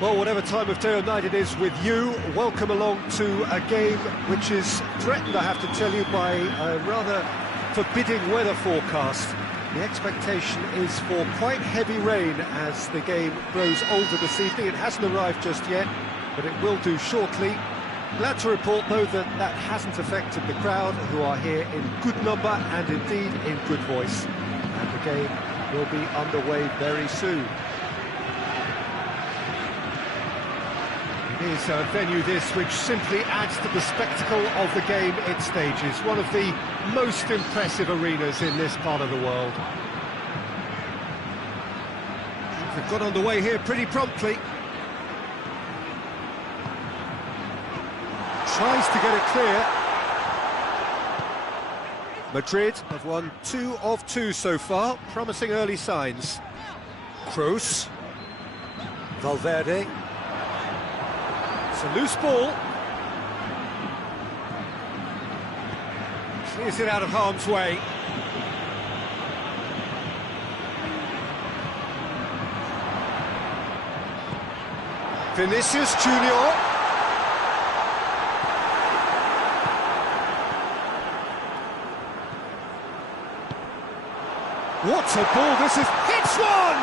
Well, whatever time of day or night it is with you, welcome along to a game which is threatened, I have to tell you, by a rather forbidding weather forecast. The expectation is for quite heavy rain as the game grows older this evening. It hasn't arrived just yet, but it will do shortly. Glad to report, though, that that hasn't affected the crowd, who are here in good number and indeed in good voice. And the game will be underway very soon. It is a venue this which simply adds to the spectacle of the game it stages. One of the most impressive arenas in this part of the world. They've got underway here pretty promptly. Tries to get it clear. Madrid have won 2 of 2 so far, promising early signs. Kroos. Valverde. It's a loose ball. Clears it out of harm's way. Vinicius Junior. What a ball this is! Hits one!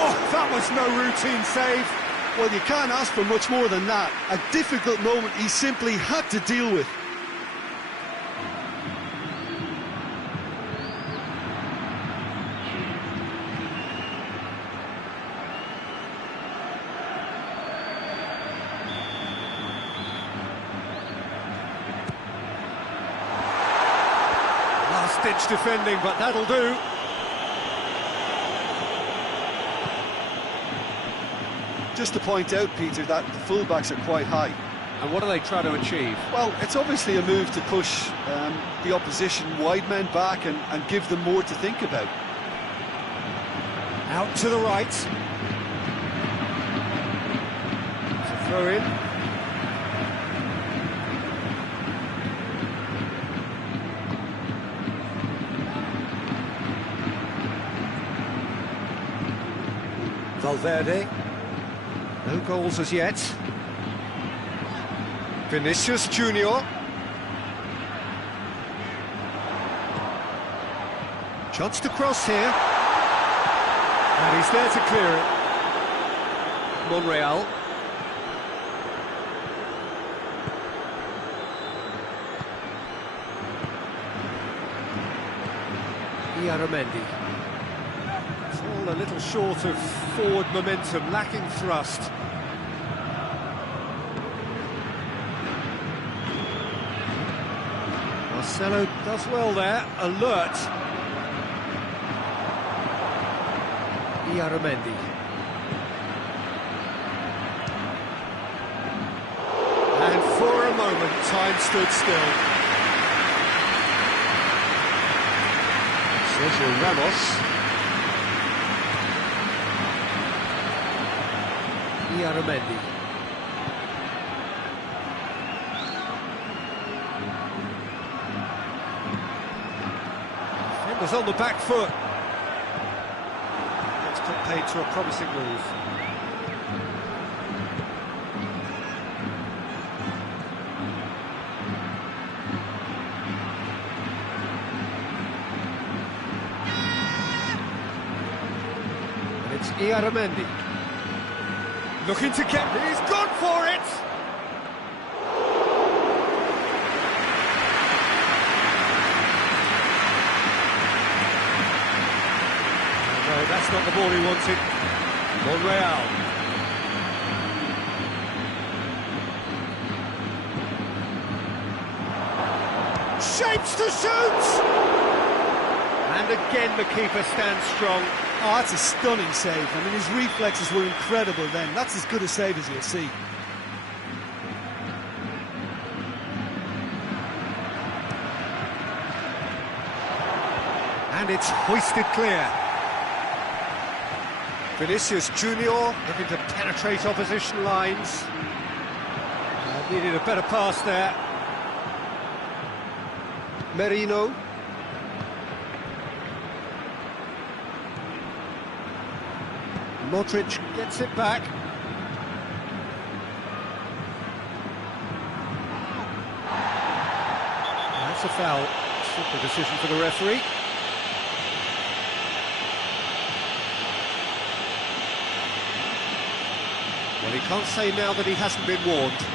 Oh, that was no routine save. Well, you can't ask for much more than that. A difficult moment he simply had to deal with. Last-ditch defending, but that'll do. Just to point out, Peter, that the fullbacks are quite high. And what are they trying to achieve? Well, it's obviously a move to push the opposition wide men back and give them more to think about. Out to the right. It's a throw in. Valverde. No goals as yet. Vinicius Junior. Chance to cross here. And he's there to clear it. Monreal. Iaramendi. It's all a little short of forward momentum, lacking thrust. Marcelo does well there, alert. Iaramendi. And for a moment, time stood still. Sergio Ramos. Iaramendi. Defenders on the back foot. That's put paid to a promising move. And it's Iaramendi. Looking to get... He's gone for it! No, that's not the ball he wanted. Monreal. Shapes to shoot! And again the keeper stands strong. Oh, that's a stunning save. I mean, his reflexes were incredible then. That's as good a save as you'll see. And it's hoisted clear. Vinicius Junior looking to penetrate opposition lines. Needed a better pass there. Merino. Modric gets it back. That's a foul. Simple decision for the referee. Well, he can't say now that he hasn't been warned.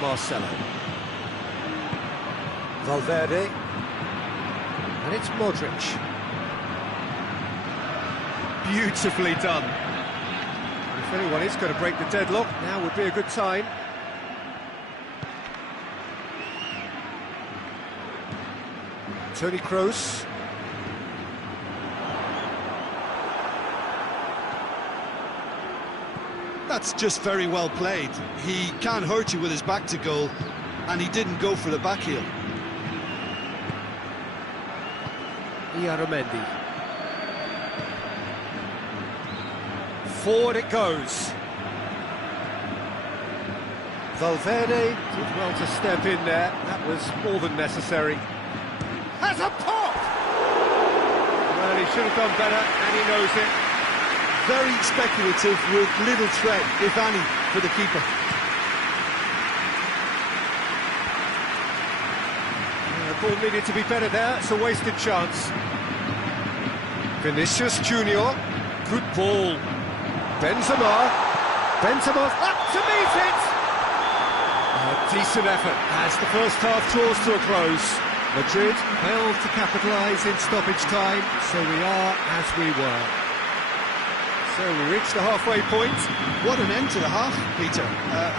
Marcelo. Valverde. And it's Modric. Beautifully done. If If anyone is going to break the deadlock, now would be a good time. Toni Kroos. That's just very well played. He can't hurt you with his back to goal, and he didn't go for the back heel. Iaramendi. Forward it goes. Valverde did well to step in there. That was more than necessary. Has a pop! Well, he should have done better, and he knows it. Very speculative with little threat, if any, for the keeper. The ball needed to be better there. It's a wasted chance. Vinicius Junior. Good ball. Benzema up to meet it! A decent effort as the first half draws to a close. Madrid failed to capitalise in stoppage time, so we are as we were. So we reach the halfway point. What an end to the half, Peter.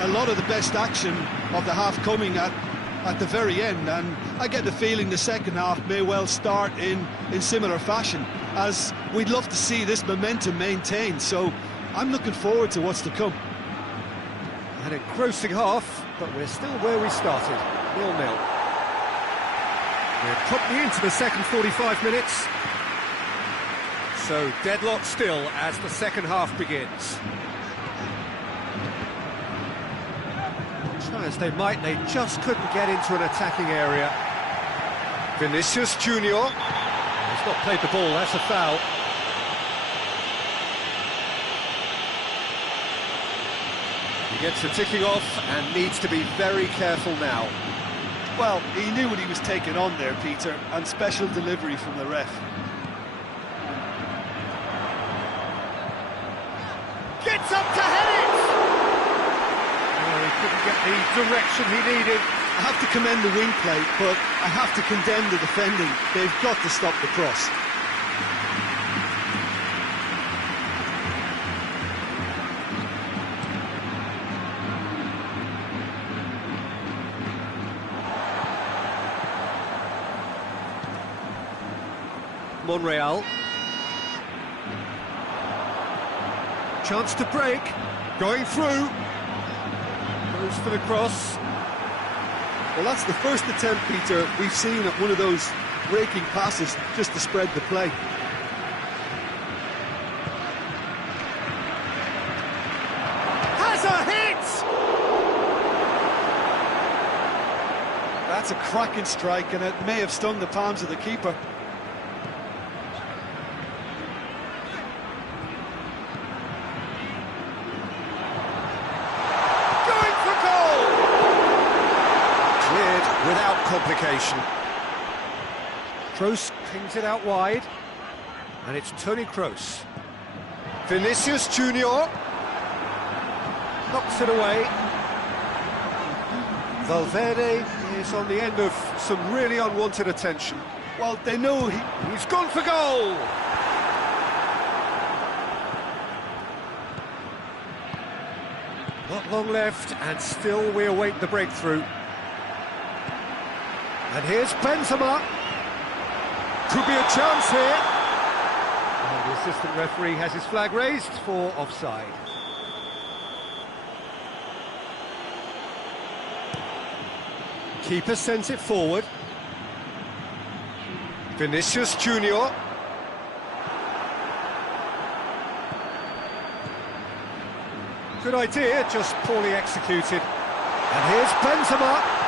A lot of the best action of the half coming at the very end, and I get the feeling the second half may well start in similar fashion, as we'd love to see this momentum maintained, so I'm looking forward to what's to come. An engrossing half, but we're still where we started, 0-0. We're promptly into the second 45 minutes. So deadlock still as the second half begins. Try as they might, they just couldn't get into an attacking area. Vinicius Junior. He's not played the ball, that's a foul. He gets the ticking off and needs to be very careful now. Well, he knew what he was taking on there, Peter, and special delivery from the ref. Gets up to head it! Oh, he couldn't get the direction he needed. I have to commend the wing play, but I have to condemn the defending. They've got to stop the cross. Monreal. Chance to break. Going through. Goes for the cross. Well, that's the first attempt, Peter, we've seen at one of those breaking passes just to spread the play. Has a hit! That's a cracking strike, and it may have stung the palms of the keeper. Without complication. Kroos pings it out wide, and it's Toni Kroos. Vinicius Junior knocks it away. Valverde is on the end of some really unwanted attention. Well, they know he's gone for goal! Not long left, and still we await the breakthrough. And here's Benzema. Could be a chance here. And the assistant referee has his flag raised for offside. Keeper sends it forward. Vinicius Junior. Good idea, just poorly executed. And here's Benzema.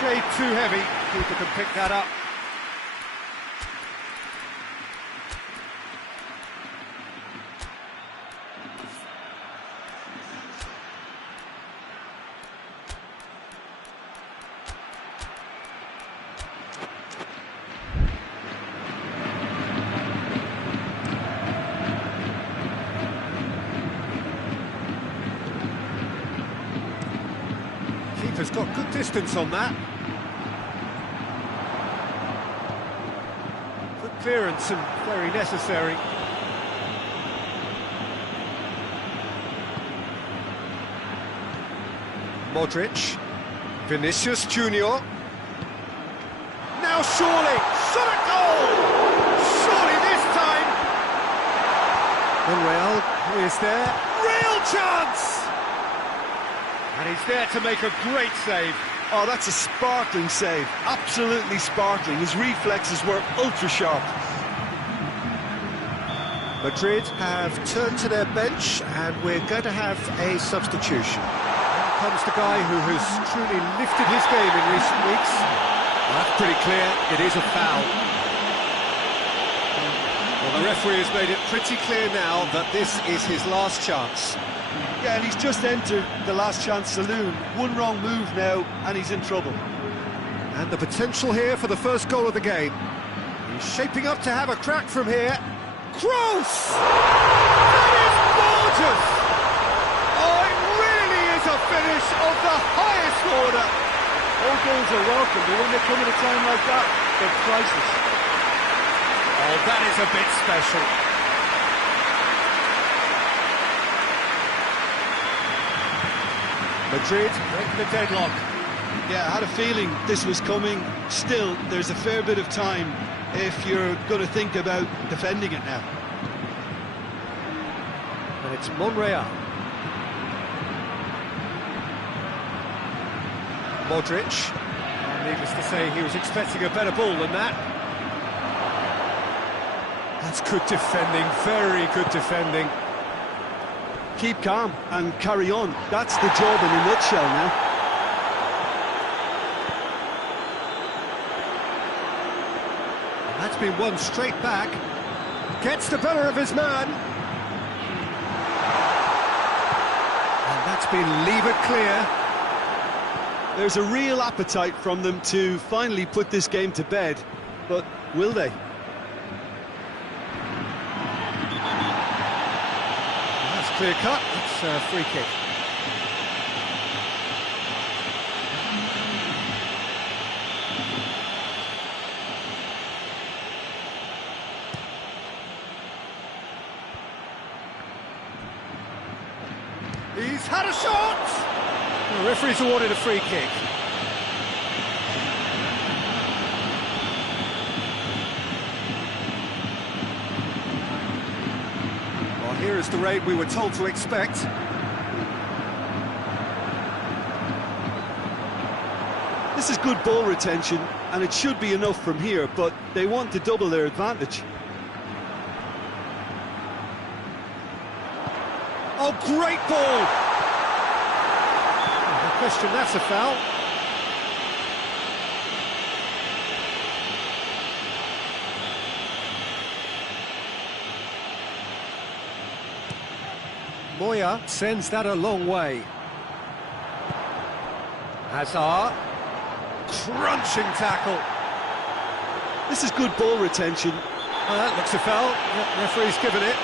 Shade too heavy, keeper can pick that up. Keeper's got good distance on that. Good clearance and very necessary. Modric. Vinicius Junior. Now surely, shot a goal! Surely this time! Monreal is there. Real chance! And he's there to make a great save. Oh, that's a sparkling save. Absolutely sparkling. His reflexes were ultra-sharp. Madrid have turned to their bench, and we're going to have a substitution. Here comes the guy who has truly lifted his game in recent weeks. Well, that's pretty clear, it is a foul. Well, the referee has made it pretty clear now that this is his last chance. Yeah, and he's just entered the last chance saloon. One wrong move now, and he's in trouble. And the potential here for the first goal of the game. He's shaping up to have a crack from here. Cross! That is gorgeous! Oh, it really is a finish of the highest order. All goals are welcome, but when they come at a time like that, they're priceless. Oh, that is a bit special. Madrid break the deadlock. Yeah, I had a feeling this was coming. Still, there's a fair bit of time if you're going to think about defending it now. And it's Monreal. Modric. Needless to say, he was expecting a better ball than that. That's good defending, very good defending. Keep calm and carry on. That's the job in a nutshell now. That's been won straight back. Gets the better of his man. And that's been levered clear. There's a real appetite from them to finally put this game to bed, but will they? That's clear cut. It's a free kick. He's had a shot! The referee's awarded a free kick. Well, here is the raid we were told to expect. This is good ball retention, and it should be enough from here, but they want to double their advantage. Oh, great ball! No question, that's a foul. Moya sends that a long way. Hazard. Crunching tackle. This is good ball retention. That looks a foul. Yep, referee's given it.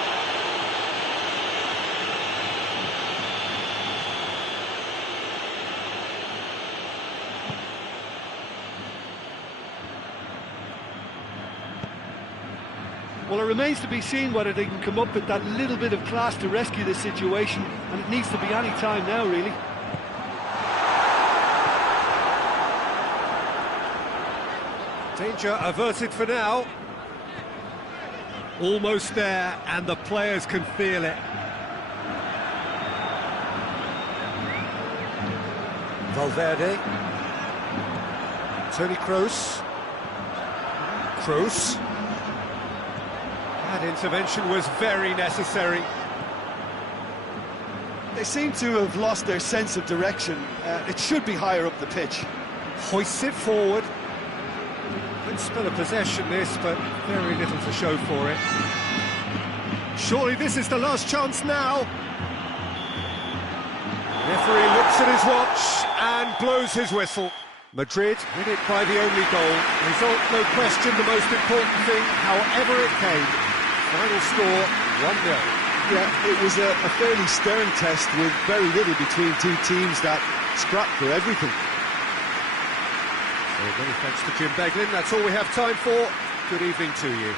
Well, it remains to be seen whether they can come up with that little bit of class to rescue this situation, and it needs to be any time now, really. Danger averted for now. Almost there, and the players can feel it. Valverde. Toni Kroos. Kroos. That intervention was very necessary. They seem to have lost their sense of direction. It should be higher up the pitch. Hoists it forward. Good spell of possession this, but very little to show for it. Surely this is the last chance now. Referee looks at his watch and blows his whistle. Madrid win it by the only goal. Result, no question, the most important thing, however it came. Final score, 1-0. Yeah, it was a fairly stern test with very little between two teams that scrapped for everything. So many thanks to Jim Beglin. That's all we have time for. Good evening to you.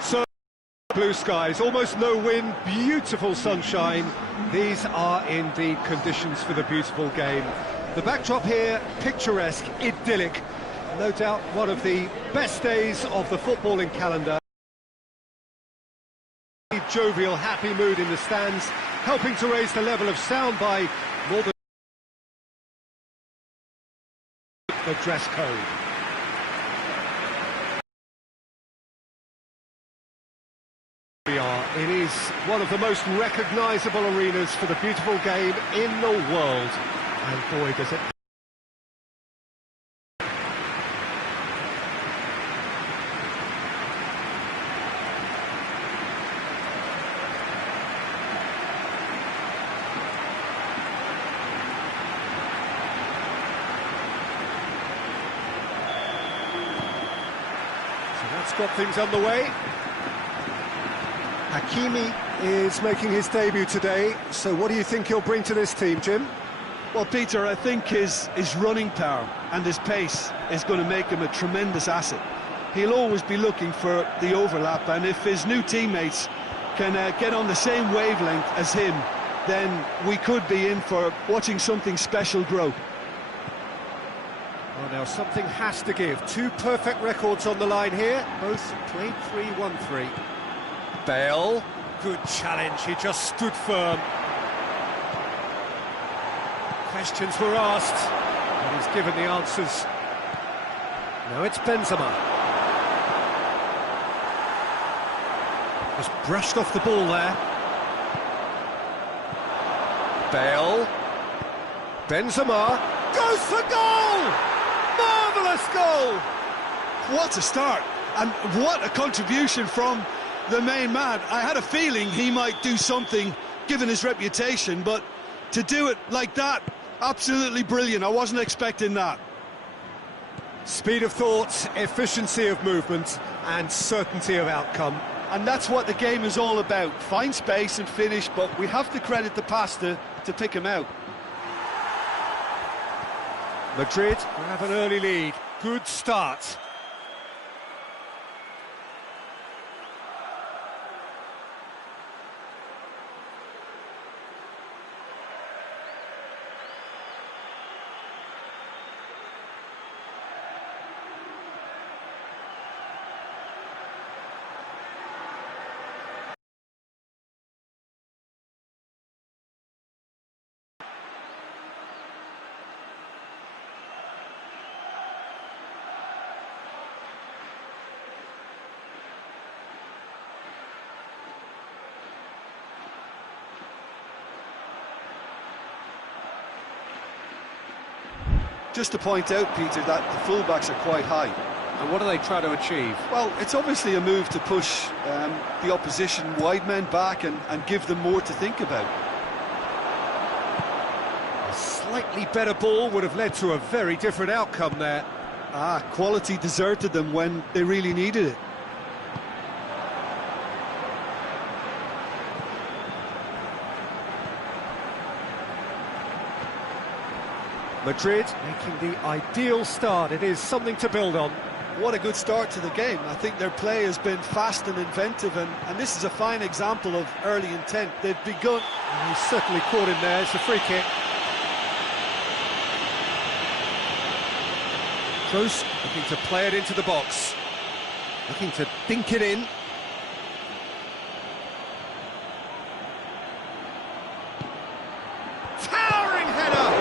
So, blue skies, almost no wind, beautiful sunshine. These are indeed conditions for the beautiful game. The backdrop here, picturesque, idyllic. No doubt one of the best days of the footballing calendar. Jovial, happy mood in the stands, helping to raise the level of sound by more than the dress code. It is one of the most recognisable arenas for the beautiful game in the world, and boy does it. So that's got things underway. Hakimi is making his debut today, so what do you think he'll bring to this team, Jim? Well, Peter, I think his running power and his pace is going to make him a tremendous asset. He'll always be looking for the overlap, and if his new teammates can get on the same wavelength as him, then we could be in for watching something special grow. Well, now something has to give. Two perfect records on the line here, both played 3-1-3. Bale, good challenge, he just stood firm. Questions were asked, and he's given the answers. Now it's Benzema. Just brushed off the ball there. Bale. Benzema goes for goal! Marvellous goal! What a start, and what a contribution from the main man. I had a feeling he might do something, given his reputation, but to do it like that, absolutely brilliant. I wasn't expecting that. Speed of thought, efficiency of movement, and certainty of outcome. And that's what the game is all about. Find space and finish, but we have to credit the passer to pick him out. Madrid have an early lead. Good start. Just to point out, Peter, that the fullbacks are quite high. And what do they try to achieve? Well, it's obviously a move to push the opposition wide men back and give them more to think about. A slightly better ball would have led to a very different outcome there. Quality deserted them when they really needed it. Madrid making the ideal start. It is something to build on. What a good start to the game. I think their play has been fast and inventive, and this is a fine example of early intent. They've begun... And he's certainly caught him there. It's a free kick. Kroos looking to play it into the box. Looking to dink it in. Towering header!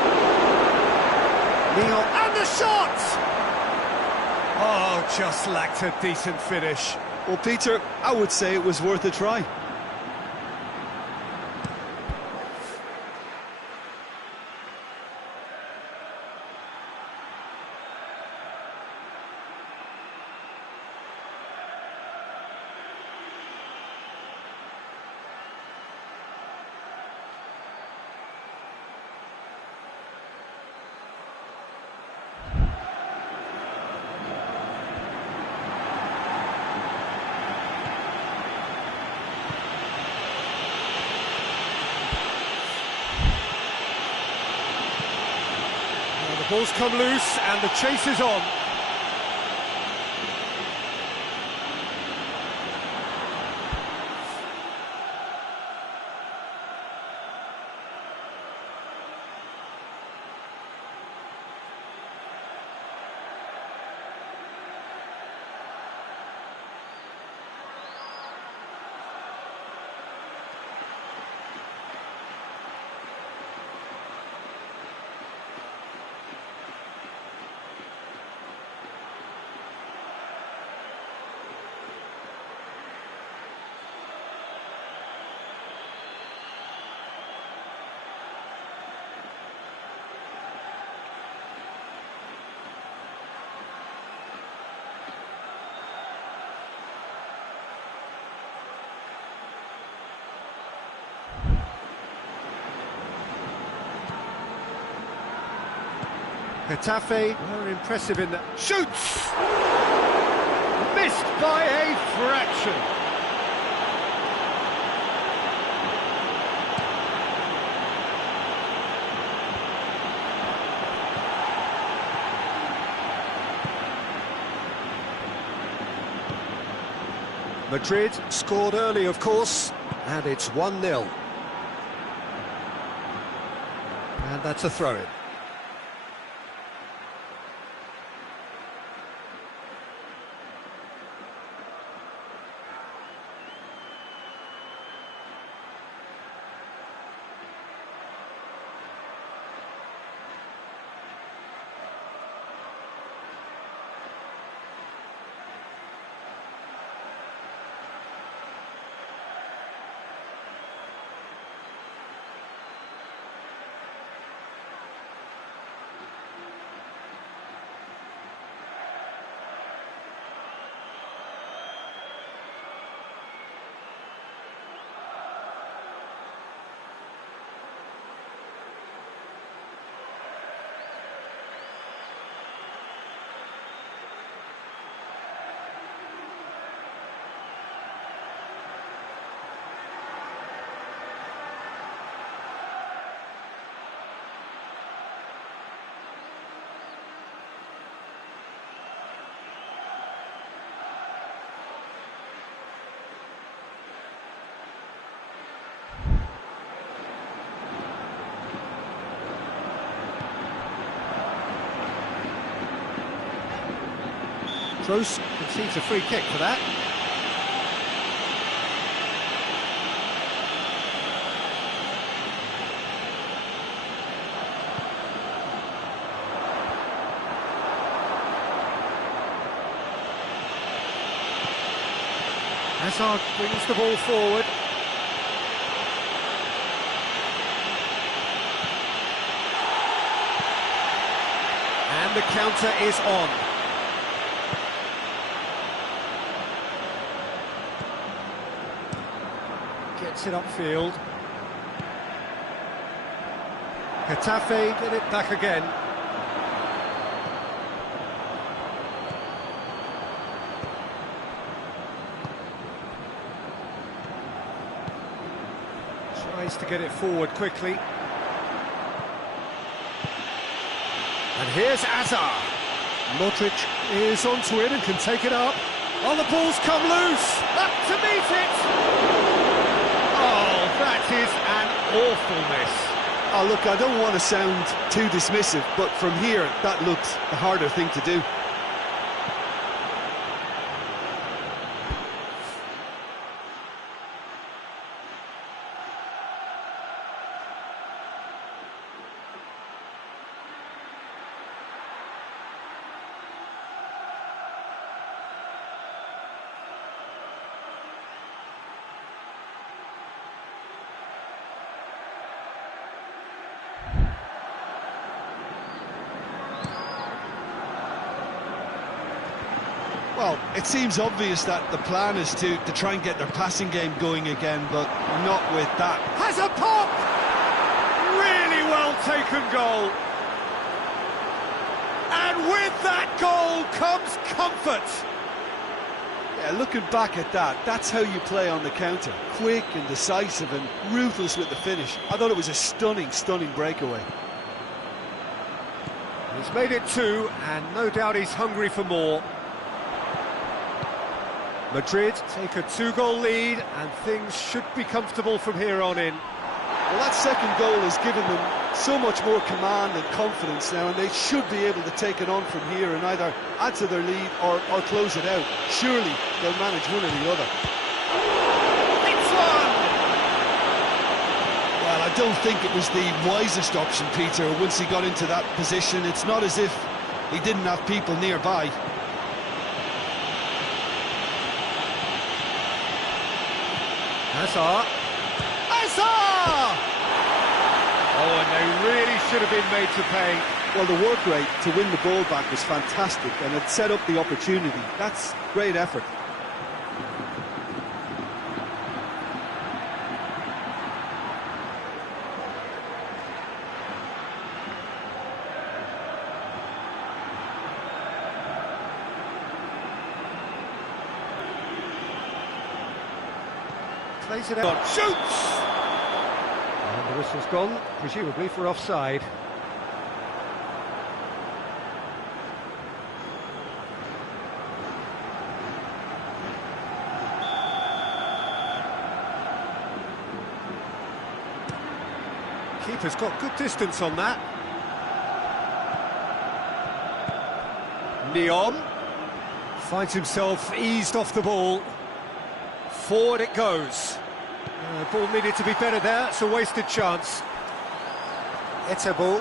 Neil, and the shot! Oh, just lacked a decent finish. Well, Peter, I would say it was worth a try. The ball's come loose and the chase is on. Getafe were impressive in that. Shoots! Missed by a fraction. Madrid scored early, of course, and it's 1-0. And that's a throw-in. Kroos concedes a free kick for that. Hazard brings the ball forward. And the counter is on. Gets it upfield. Getafe get it back again. Tries to get it forward quickly. And here's Hazard. Modric is onto it and can take it up. Oh, the ball's come loose. Up to meet it. Oh, that is an awful miss. Oh, look, I don't want to sound too dismissive, but from here, that looks the harder thing to do. Well, it seems obvious that the plan is to try and get their passing game going again, but not with that. Has a pop! Really well taken goal. And with that goal comes comfort. Yeah, looking back at that, that's how you play on the counter. Quick and decisive and ruthless with the finish. I thought it was a stunning, stunning breakaway. He's made it 2, and no doubt he's hungry for more. Madrid take a 2-goal lead, and things should be comfortable from here on in. Well, that second goal has given them so much more command and confidence now, and they should be able to take it on from here and either add to their lead or close it out. Surely they'll manage one or the other. It's one! Well, I don't think it was the wisest option, Peter, once he got into that position. It's not as if he didn't have people nearby. Hazard! Hazard! Oh, and they really should have been made to pay. Well, the work rate to win the ball back was fantastic, and it set up the opportunity. That's great effort. Plays it out. Shoots! And the whistle's gone, presumably for offside. Keeper's got good distance on that. Neon finds himself eased off the ball. Forward it goes. Ball needed to be better there, it's a wasted chance. It's a ball.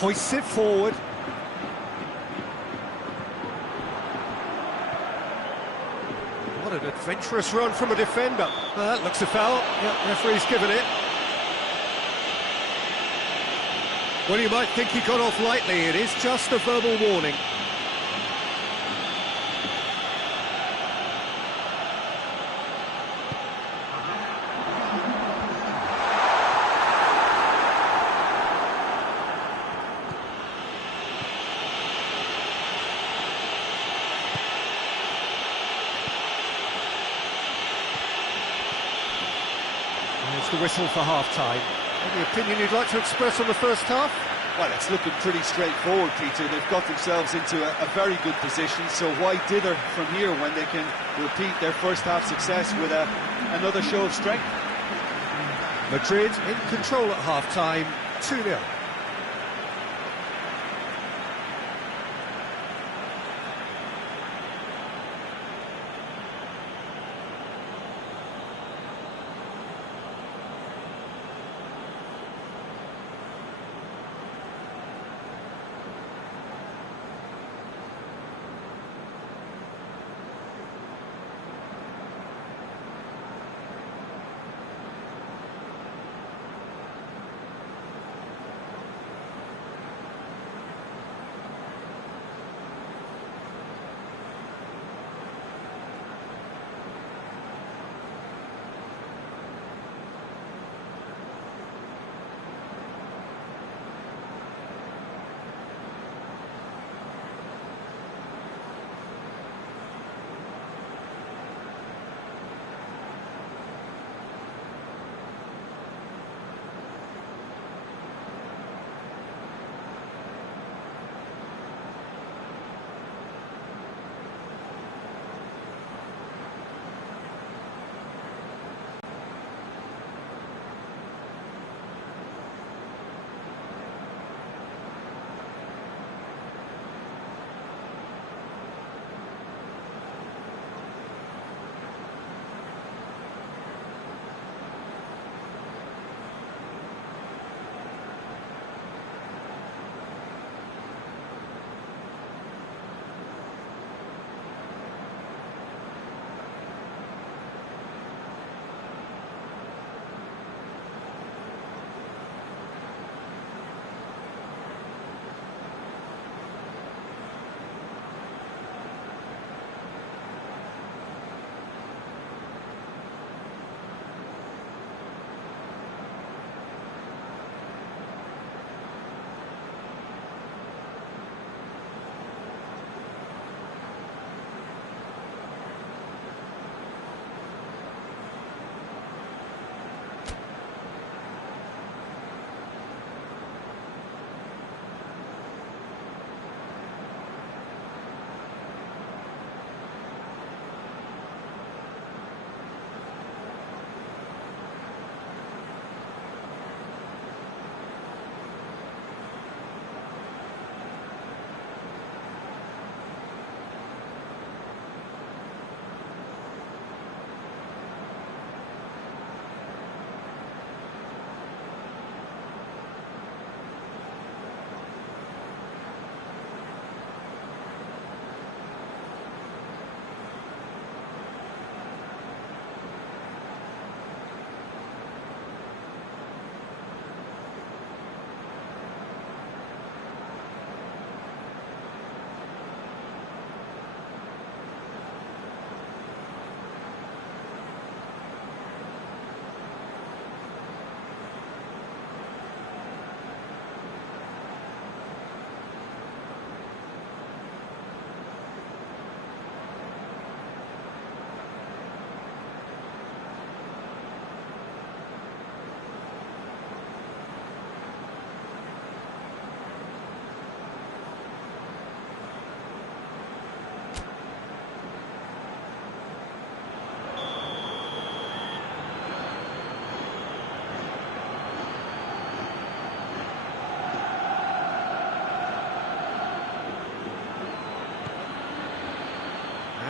Hoists it forward. What an adventurous run from a defender. That looks a foul. Yep, referee's given it. Well, you might think he got off lightly. It is just a verbal warning. There's the whistle for half-time. Any opinion you'd like to express on the first half? Well, it's looking pretty straightforward, Peter. They've got themselves into a very good position, so why dither from here when they can repeat their first half success with another show of strength? Madrid in control at half-time, 2-0.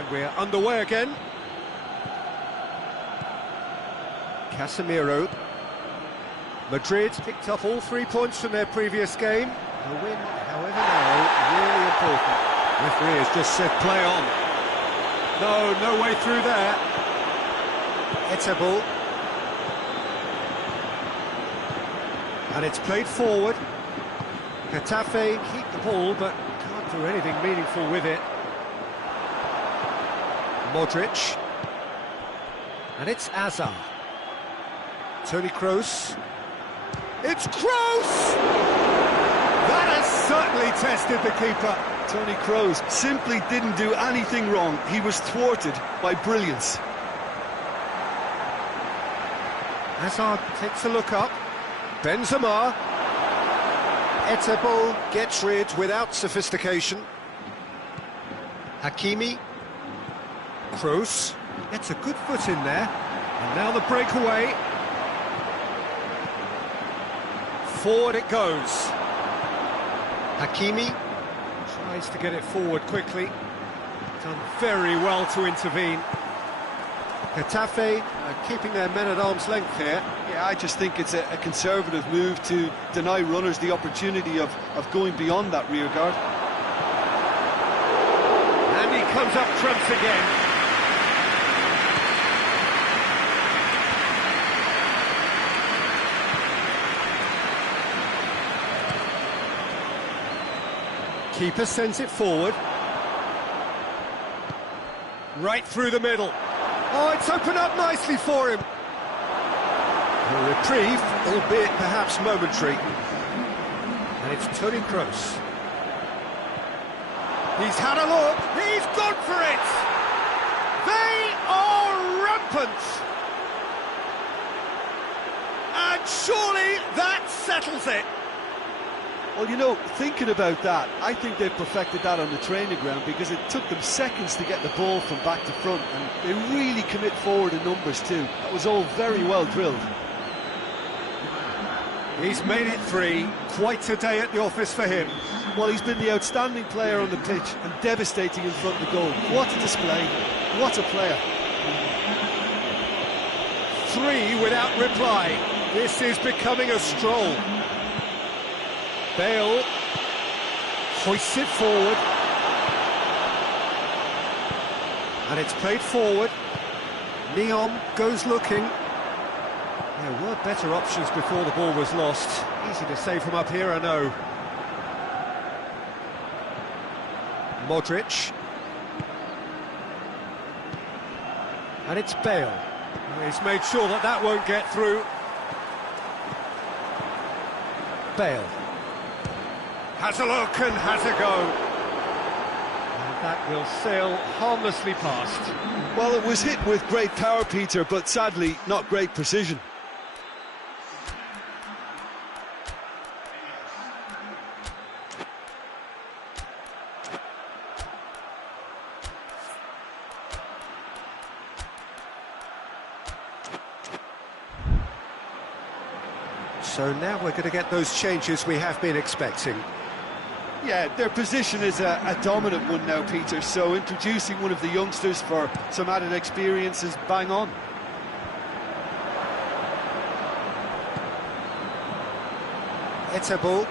And we're underway again. Casemiro. Madrid picked up all 3 points from their previous game. A win, however narrow, really important. Referee has just said play on. No way through there. Eteball. And it's played forward. Getafe keep the ball, but can't do anything meaningful with it. Modric. And it's Azar. Toni Kroos. It's Kroos! That has certainly tested the keeper. Toni Kroos simply didn't do anything wrong. He was thwarted by brilliance. Hazard takes a look up. Benzema. Eteball gets rid without sophistication. Hakimi. Kroos gets a good foot in there. And now the breakaway. Forward it goes. Hakimi tries to get it forward quickly. Done very well to intervene. Getafe keeping their men at arm's length here. Yeah, I just think it's a conservative move to deny runners the opportunity of going beyond that rear guard. And he comes up trumps again. Keeper sends it forward. Right through the middle. Oh, it's opened up nicely for him. A reprieve, albeit perhaps momentary. And it's Toni Kroos. He's had a look. He's gone for it. They are rampant. And surely that settles it. Well, you know, thinking about that, I think they perfected that on the training ground because it took them seconds to get the ball from back to front, and they really commit forward in numbers too. That was all very well drilled. He's made it 3. Quite a day at the office for him. Well, he's been the outstanding player on the pitch and devastating in front of the goal. What a display. What a player. 3 without reply. This is becoming a stroll. Bale hoists it forward. And it's played forward. Neom goes looking. There were better options before the ball was lost. Easy to say from up here, I know. Modric. And it's Bale. He's made sure that that won't get through. Bale. Has a look and has a go. And that will sail harmlessly past. Well, it was hit with great power, Peter, but sadly not great precision. So now we're going to get those changes we have been expecting. Yeah, their position is a dominant one now, Peter, so introducing one of the youngsters for some added experience is bang on. Eteball.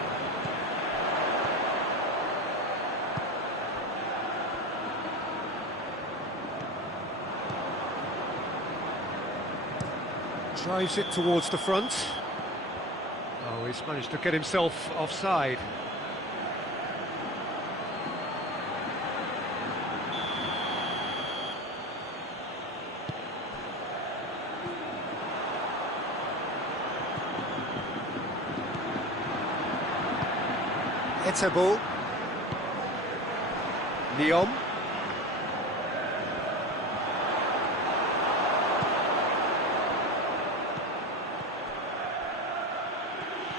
Drives it towards the front. Oh, he's managed to get himself offside. Eteball. Neom.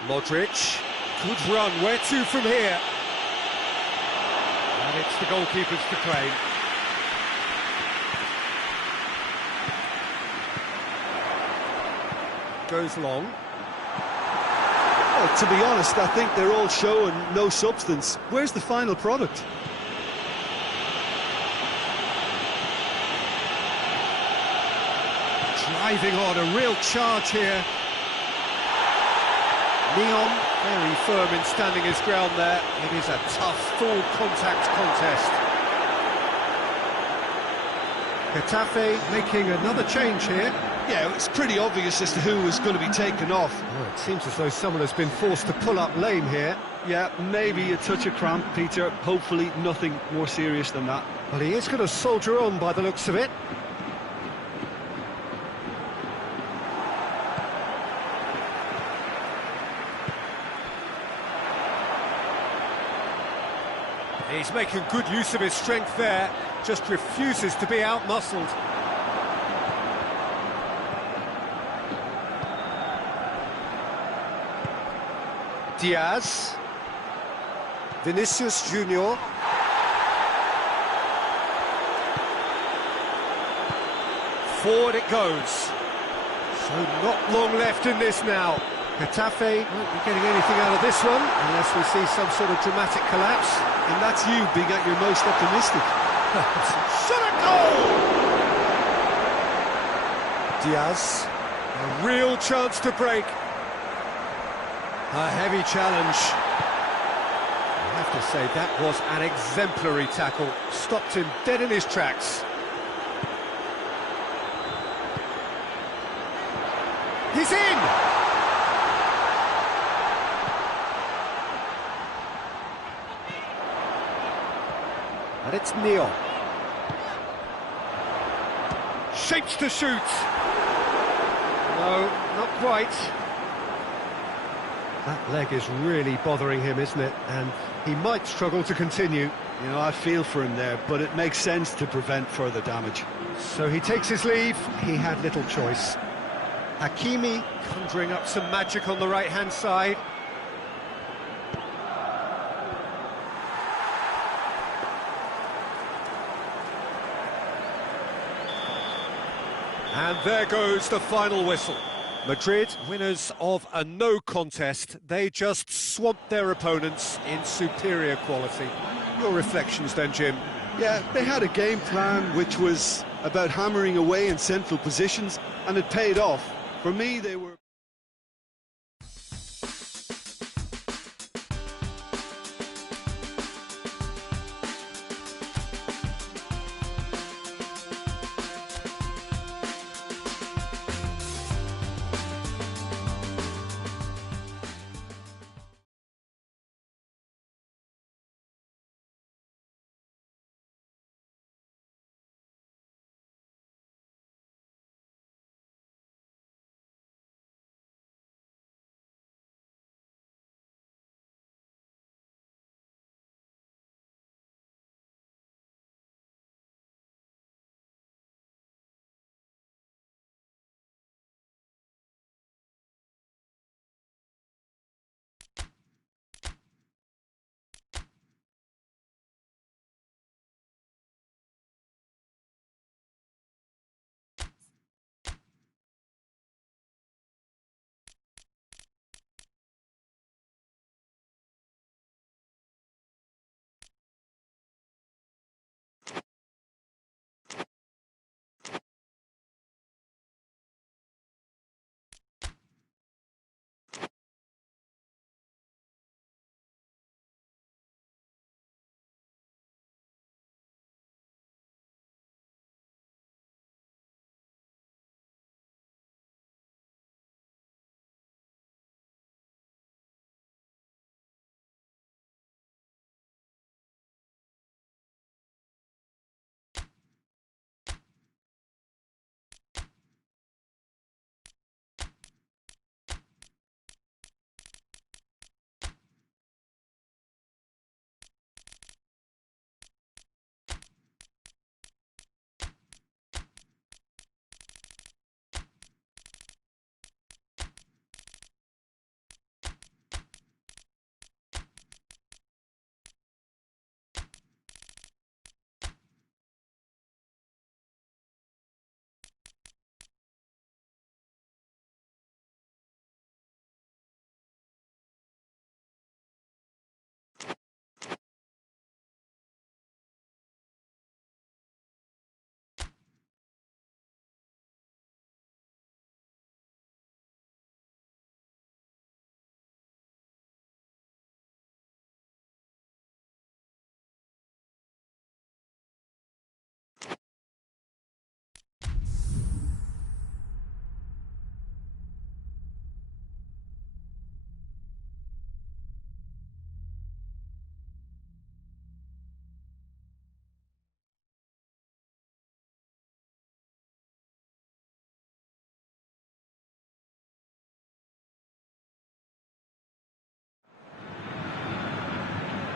Modric. Good run. Where to from here? And it's the goalkeepers to claim. Goes long. Well, to be honest, I think they're all show and no substance. Where's the final product? Driving on, a real charge here. Neon, very firm in standing his ground there. It is a tough, full-contact contest. Getafe making another change here. Yeah, it's pretty obvious as to who was going to be taken off. Oh, it seems as though someone has been forced to pull up lame here. Yeah, maybe a touch of cramp, Peter. Hopefully nothing more serious than that. Well, he is going to soldier on by the looks of it. He's making good use of his strength there, just refuses to be outmuscled. Diaz. Vinicius Junior. Forward it goes. So not long left in this now. Getafe won't be getting anything out of this one unless we see some sort of dramatic collapse. And that's you being at your most optimistic. Shot a goal! Diaz, a real chance to break. A heavy challenge. I have to say, that was an exemplary tackle. Stopped him dead in his tracks. He's in! And it's Neon. Shapes to shoot. No, not quite. That leg is really bothering him, isn't it? And he might struggle to continue. You know, I feel for him there, but it makes sense to prevent further damage. So he takes his leave. He had little choice. Hakimi conjuring up some magic on the right-hand side. And there goes the final whistle. Madrid, winners of a no contest. They just swamped their opponents in superior quality. Your reflections then, Jim? Yeah, they had a game plan which was about hammering away in central positions, and it paid off. For me, they were...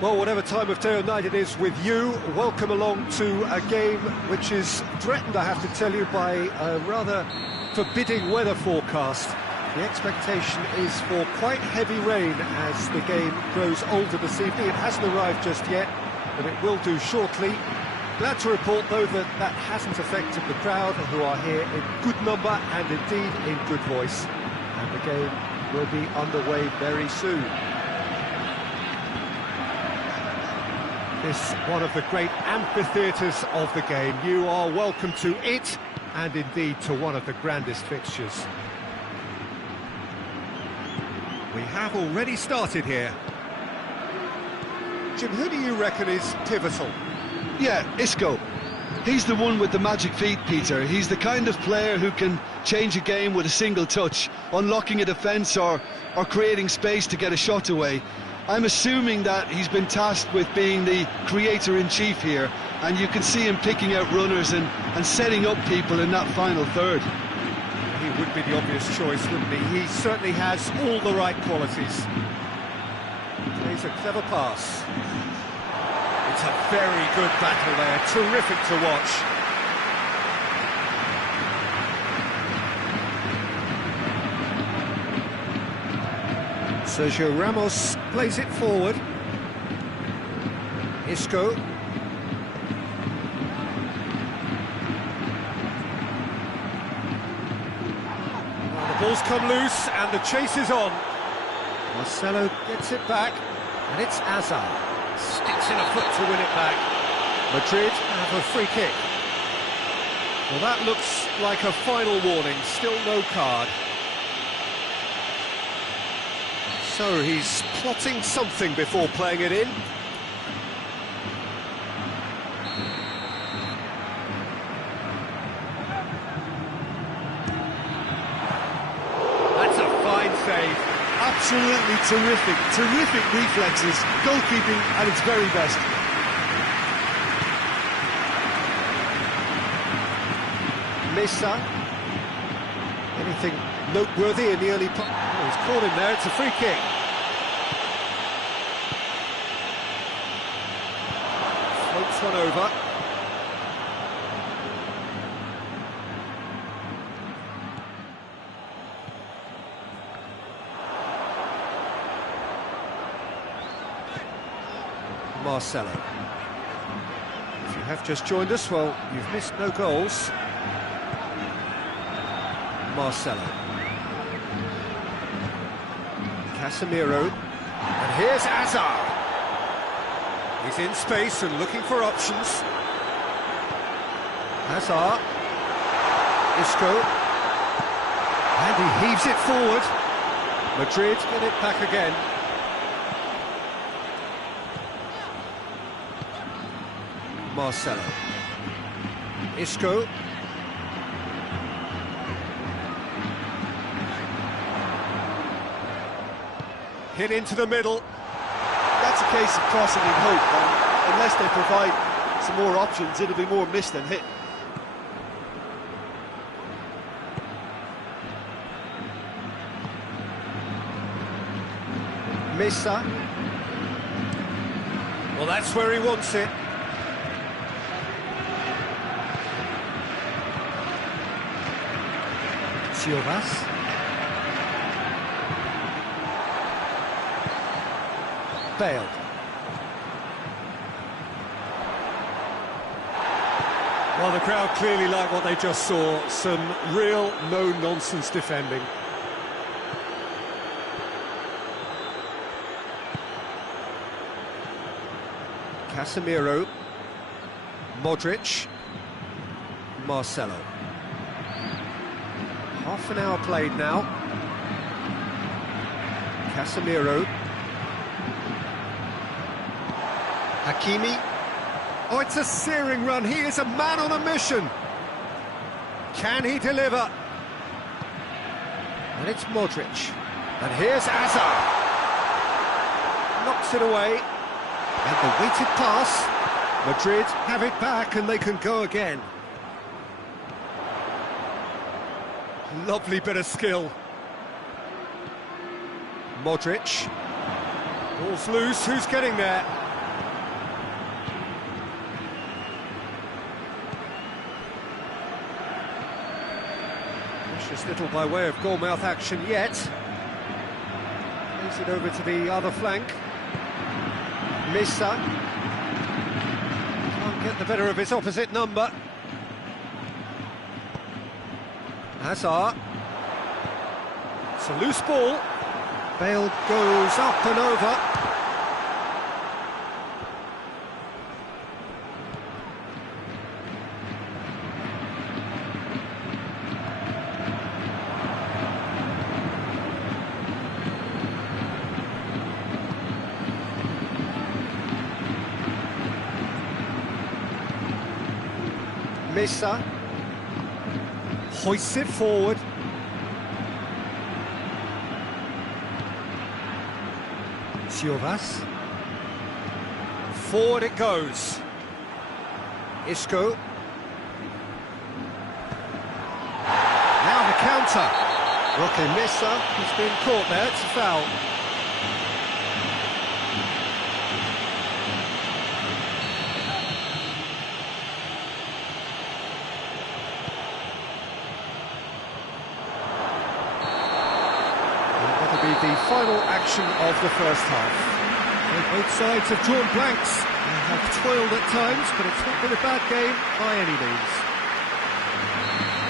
Well, whatever time of day or night it is with you, welcome along to a game which is threatened, I have to tell you, by a rather forbidding weather forecast. The expectation is for quite heavy rain as the game grows older this evening. It hasn't arrived just yet, but it will do shortly. Glad to report, though, that that hasn't affected the crowd, who are here in good number and indeed in good voice. And the game will be underway very soon. This one of the great amphitheatres of the game. You are welcome to it, and indeed to one of the grandest fixtures. We have already started here. Jim, who do you reckon is pivotal? Yeah, Isco. He's the one with the magic feet, Peter. He's the kind of player who can change a game with a single touch, unlocking a defence or creating space to get a shot away. I'm assuming that he's been tasked with being the creator-in-chief here, and you can see him picking out runners and setting up people in that final third. He would be the obvious choice, wouldn't he? He certainly has all the right qualities. Plays a clever pass. It's a very good battle there, terrific to watch. Sergio Ramos plays it forward. Isco. Well, the ball's come loose and the chase is on. Marcelo gets it back, and it's Hazard. Sticks in a foot to win it back. Madrid have a free kick. Well, that looks like a final warning, still no card. So he's plotting something before playing it in. That's a fine save. Absolutely terrific reflexes, goalkeeping at its very best. Mesa. Anything noteworthy in the early part? Oh, he's caught him there, it's a free kick. Floats one over. Marcelo. If you have just joined us, well, you've missed no goals. Marcelo. Casemiro. And here's Hazard. He's in space and looking for options. Hazard. Isco. And he heaves it forward. Madrid get it back again. Marcelo. Isco. Hit into the middle. That's a case of crossing in hope, and unless they provide some more options, it'll be more miss than hit. Mesa. Well, that's where he wants it. Silvas. Failed. Well, the crowd clearly like what they just saw. Some real no-nonsense defending. Casemiro. Modric. Marcelo. Half an hour played now. Casemiro. Hakimi. Oh, it's a searing run. He is a man on a mission. Can he deliver? And it's Modric. And here's Hazard. Knocks it away. And the weighted pass. Madrid have it back and they can go again. Lovely bit of skill. Modric. Ball's loose, who's getting there? Just little by way of goal-mouth action yet. Plays it over to the other flank. Missa. Can't get the better of his opposite number. Hazard. It's a loose ball. Bale goes up and over. Missa hoists it forward. Silvas. Forward it goes. Isco. Now the counter. Roque Missa has been caught there, it's a foul. The final action of the first half. Both sides have drawn blanks. They have toiled at times, but it's not been a bad game by any means.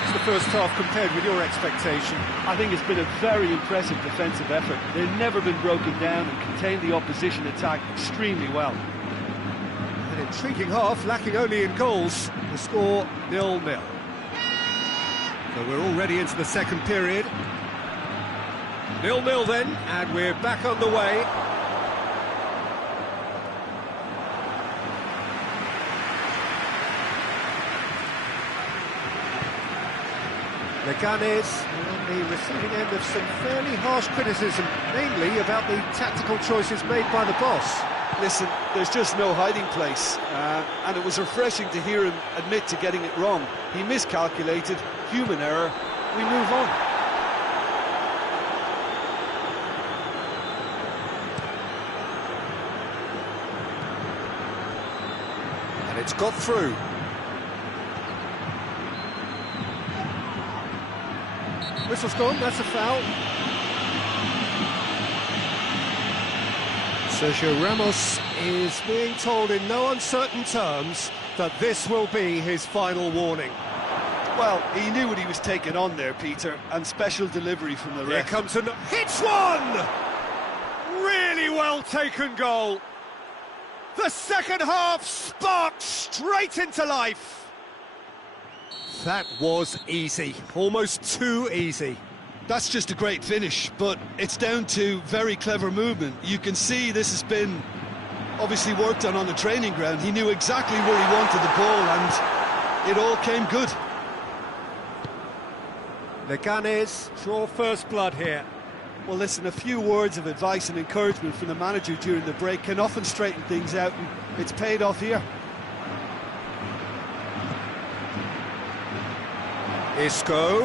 It's the first half compared with your expectation. I think it's been a very impressive defensive effort. They've never been broken down and contained the opposition attack extremely well. An intriguing half, lacking only in goals. The score 0-0. So we're already into the second period. 0-0 then, and we're back on the way. Leganes on the receiving end of some fairly harsh criticism, mainly about the tactical choices made by the boss. Listen, there's just no hiding place, and it was refreshing to hear him admit to getting it wrong. He miscalculated, human error, we move on. It's got through. Whistle's gone, that's a foul. Sergio Ramos is being told in no uncertain terms that this will be his final warning. Well, he knew what he was taking on there, Peter, and special delivery from the ref. Here comes a... hits one! Really well taken goal. The second half sparked straight into life. That was easy, almost too easy. That's just a great finish, but it's down to very clever movement. You can see this has been obviously worked on the training ground. He knew exactly where he wanted the ball, and it all came good. Leganes draw first blood here. Well, listen, a few words of advice and encouragement from the manager during the break can often straighten things out, and it's paid off here. Isco,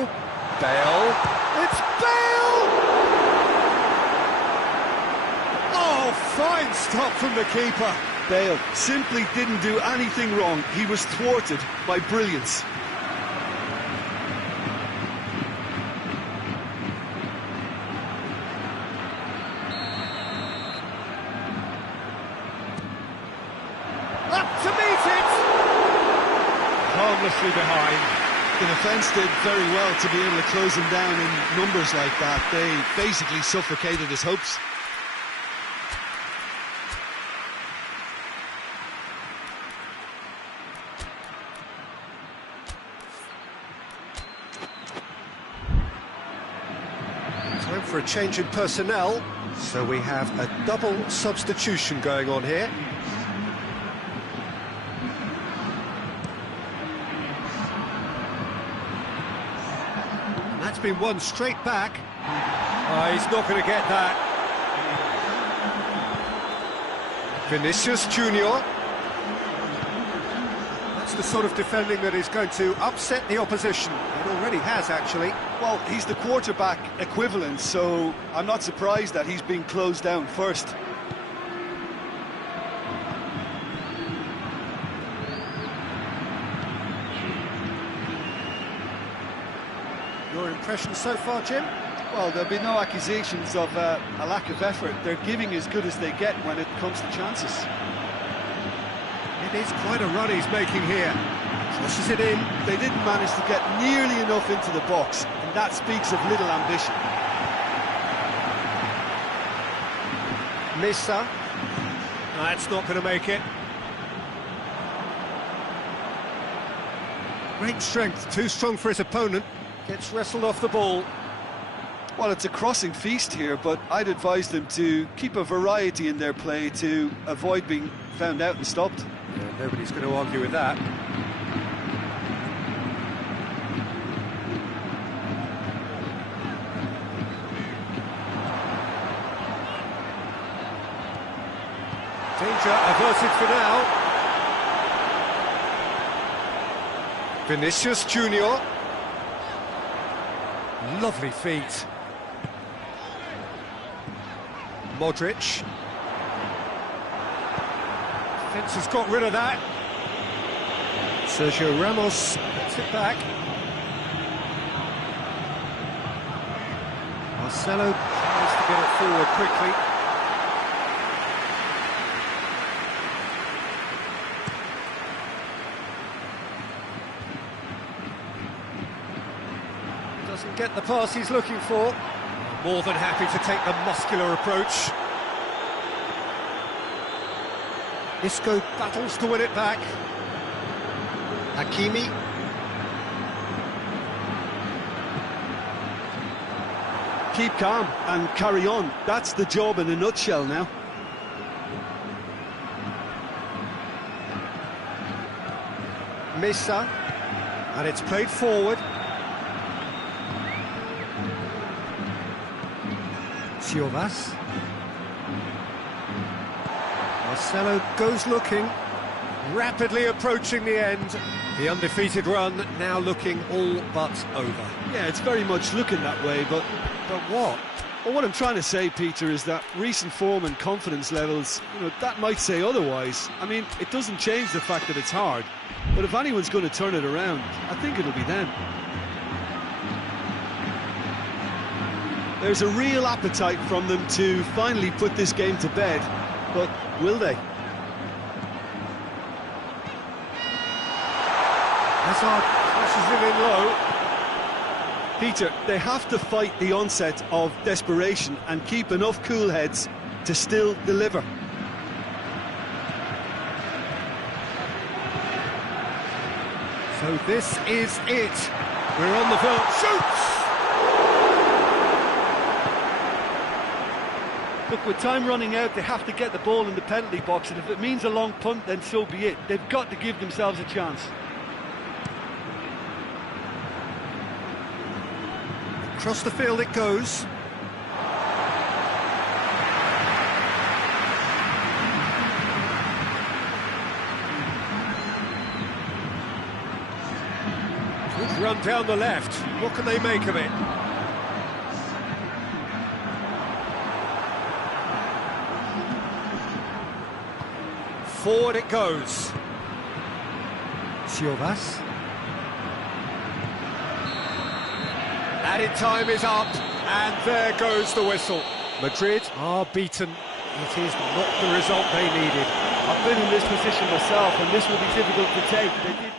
Bale, it's Bale! Oh, fine stop from the keeper. Bale simply didn't do anything wrong. He was thwarted by brilliance. Harmlessly behind. The defence did very well to be able to close him down in numbers like that. They basically suffocated his hopes. Time for a change in personnel, so we have a double substitution going on here. That's been won straight back. Oh, he's not going to get that. Vinicius Junior. That's the sort of defending that is going to upset the opposition. It already has, actually. Well, he's the quarterback equivalent, so I'm not surprised that he's been closed down first. You're Your impression so far, Jim? Well, there'll be no accusations of a lack of effort. They're giving as good as they get when it comes to chances. It is quite a run he's making here. Crosses it in. They didn't manage to get nearly enough into the box, and that speaks of little ambition. Missa. That's not going to make it. Great strength, too strong for his opponent. Gets wrestled off the ball. Well, it's a crossing feast here, but I'd advise them to keep a variety in their play to avoid being found out and stopped. Yeah, nobody's going to argue with that. Danger averted for now. Vinicius Junior. Lovely feet. Modric. Defence has got rid of that. Sergio Ramos gets it back. Marcelo tries to get it forward quickly. Doesn't get the pass he's looking for. More than happy to take the muscular approach. Isco battles to win it back. Hakimi. Keep calm and carry on. That's the job in a nutshell now. Missa. And it's played forward. Silvas. Marcelo goes looking, rapidly approaching the end. The undefeated run now looking all but over. Yeah, it's very much looking that way, but what? Well, what I'm trying to say, Peter, is that recent form and confidence levels, that might say otherwise. I mean, it doesn't change the fact that it's hard, but if anyone's going to turn it around, I think it'll be them. There's a real appetite from them to finally put this game to bed, but will they? Hazard crosses it in low. Peter, they have to fight the onset of desperation and keep enough cool heads to still deliver. So this is it. We're on the verge. Shoots! Look, with time running out, they have to get the ball in the penalty box, and if it means a long punt, then so be it. They've got to give themselves a chance. Across the field it goes. Good run down the left. What can they make of it? Forward it goes. Silvas. Added time is up, and there goes the whistle. Madrid are beaten. It is not the result they needed. I've been in this position myself, and this will be difficult to take. They did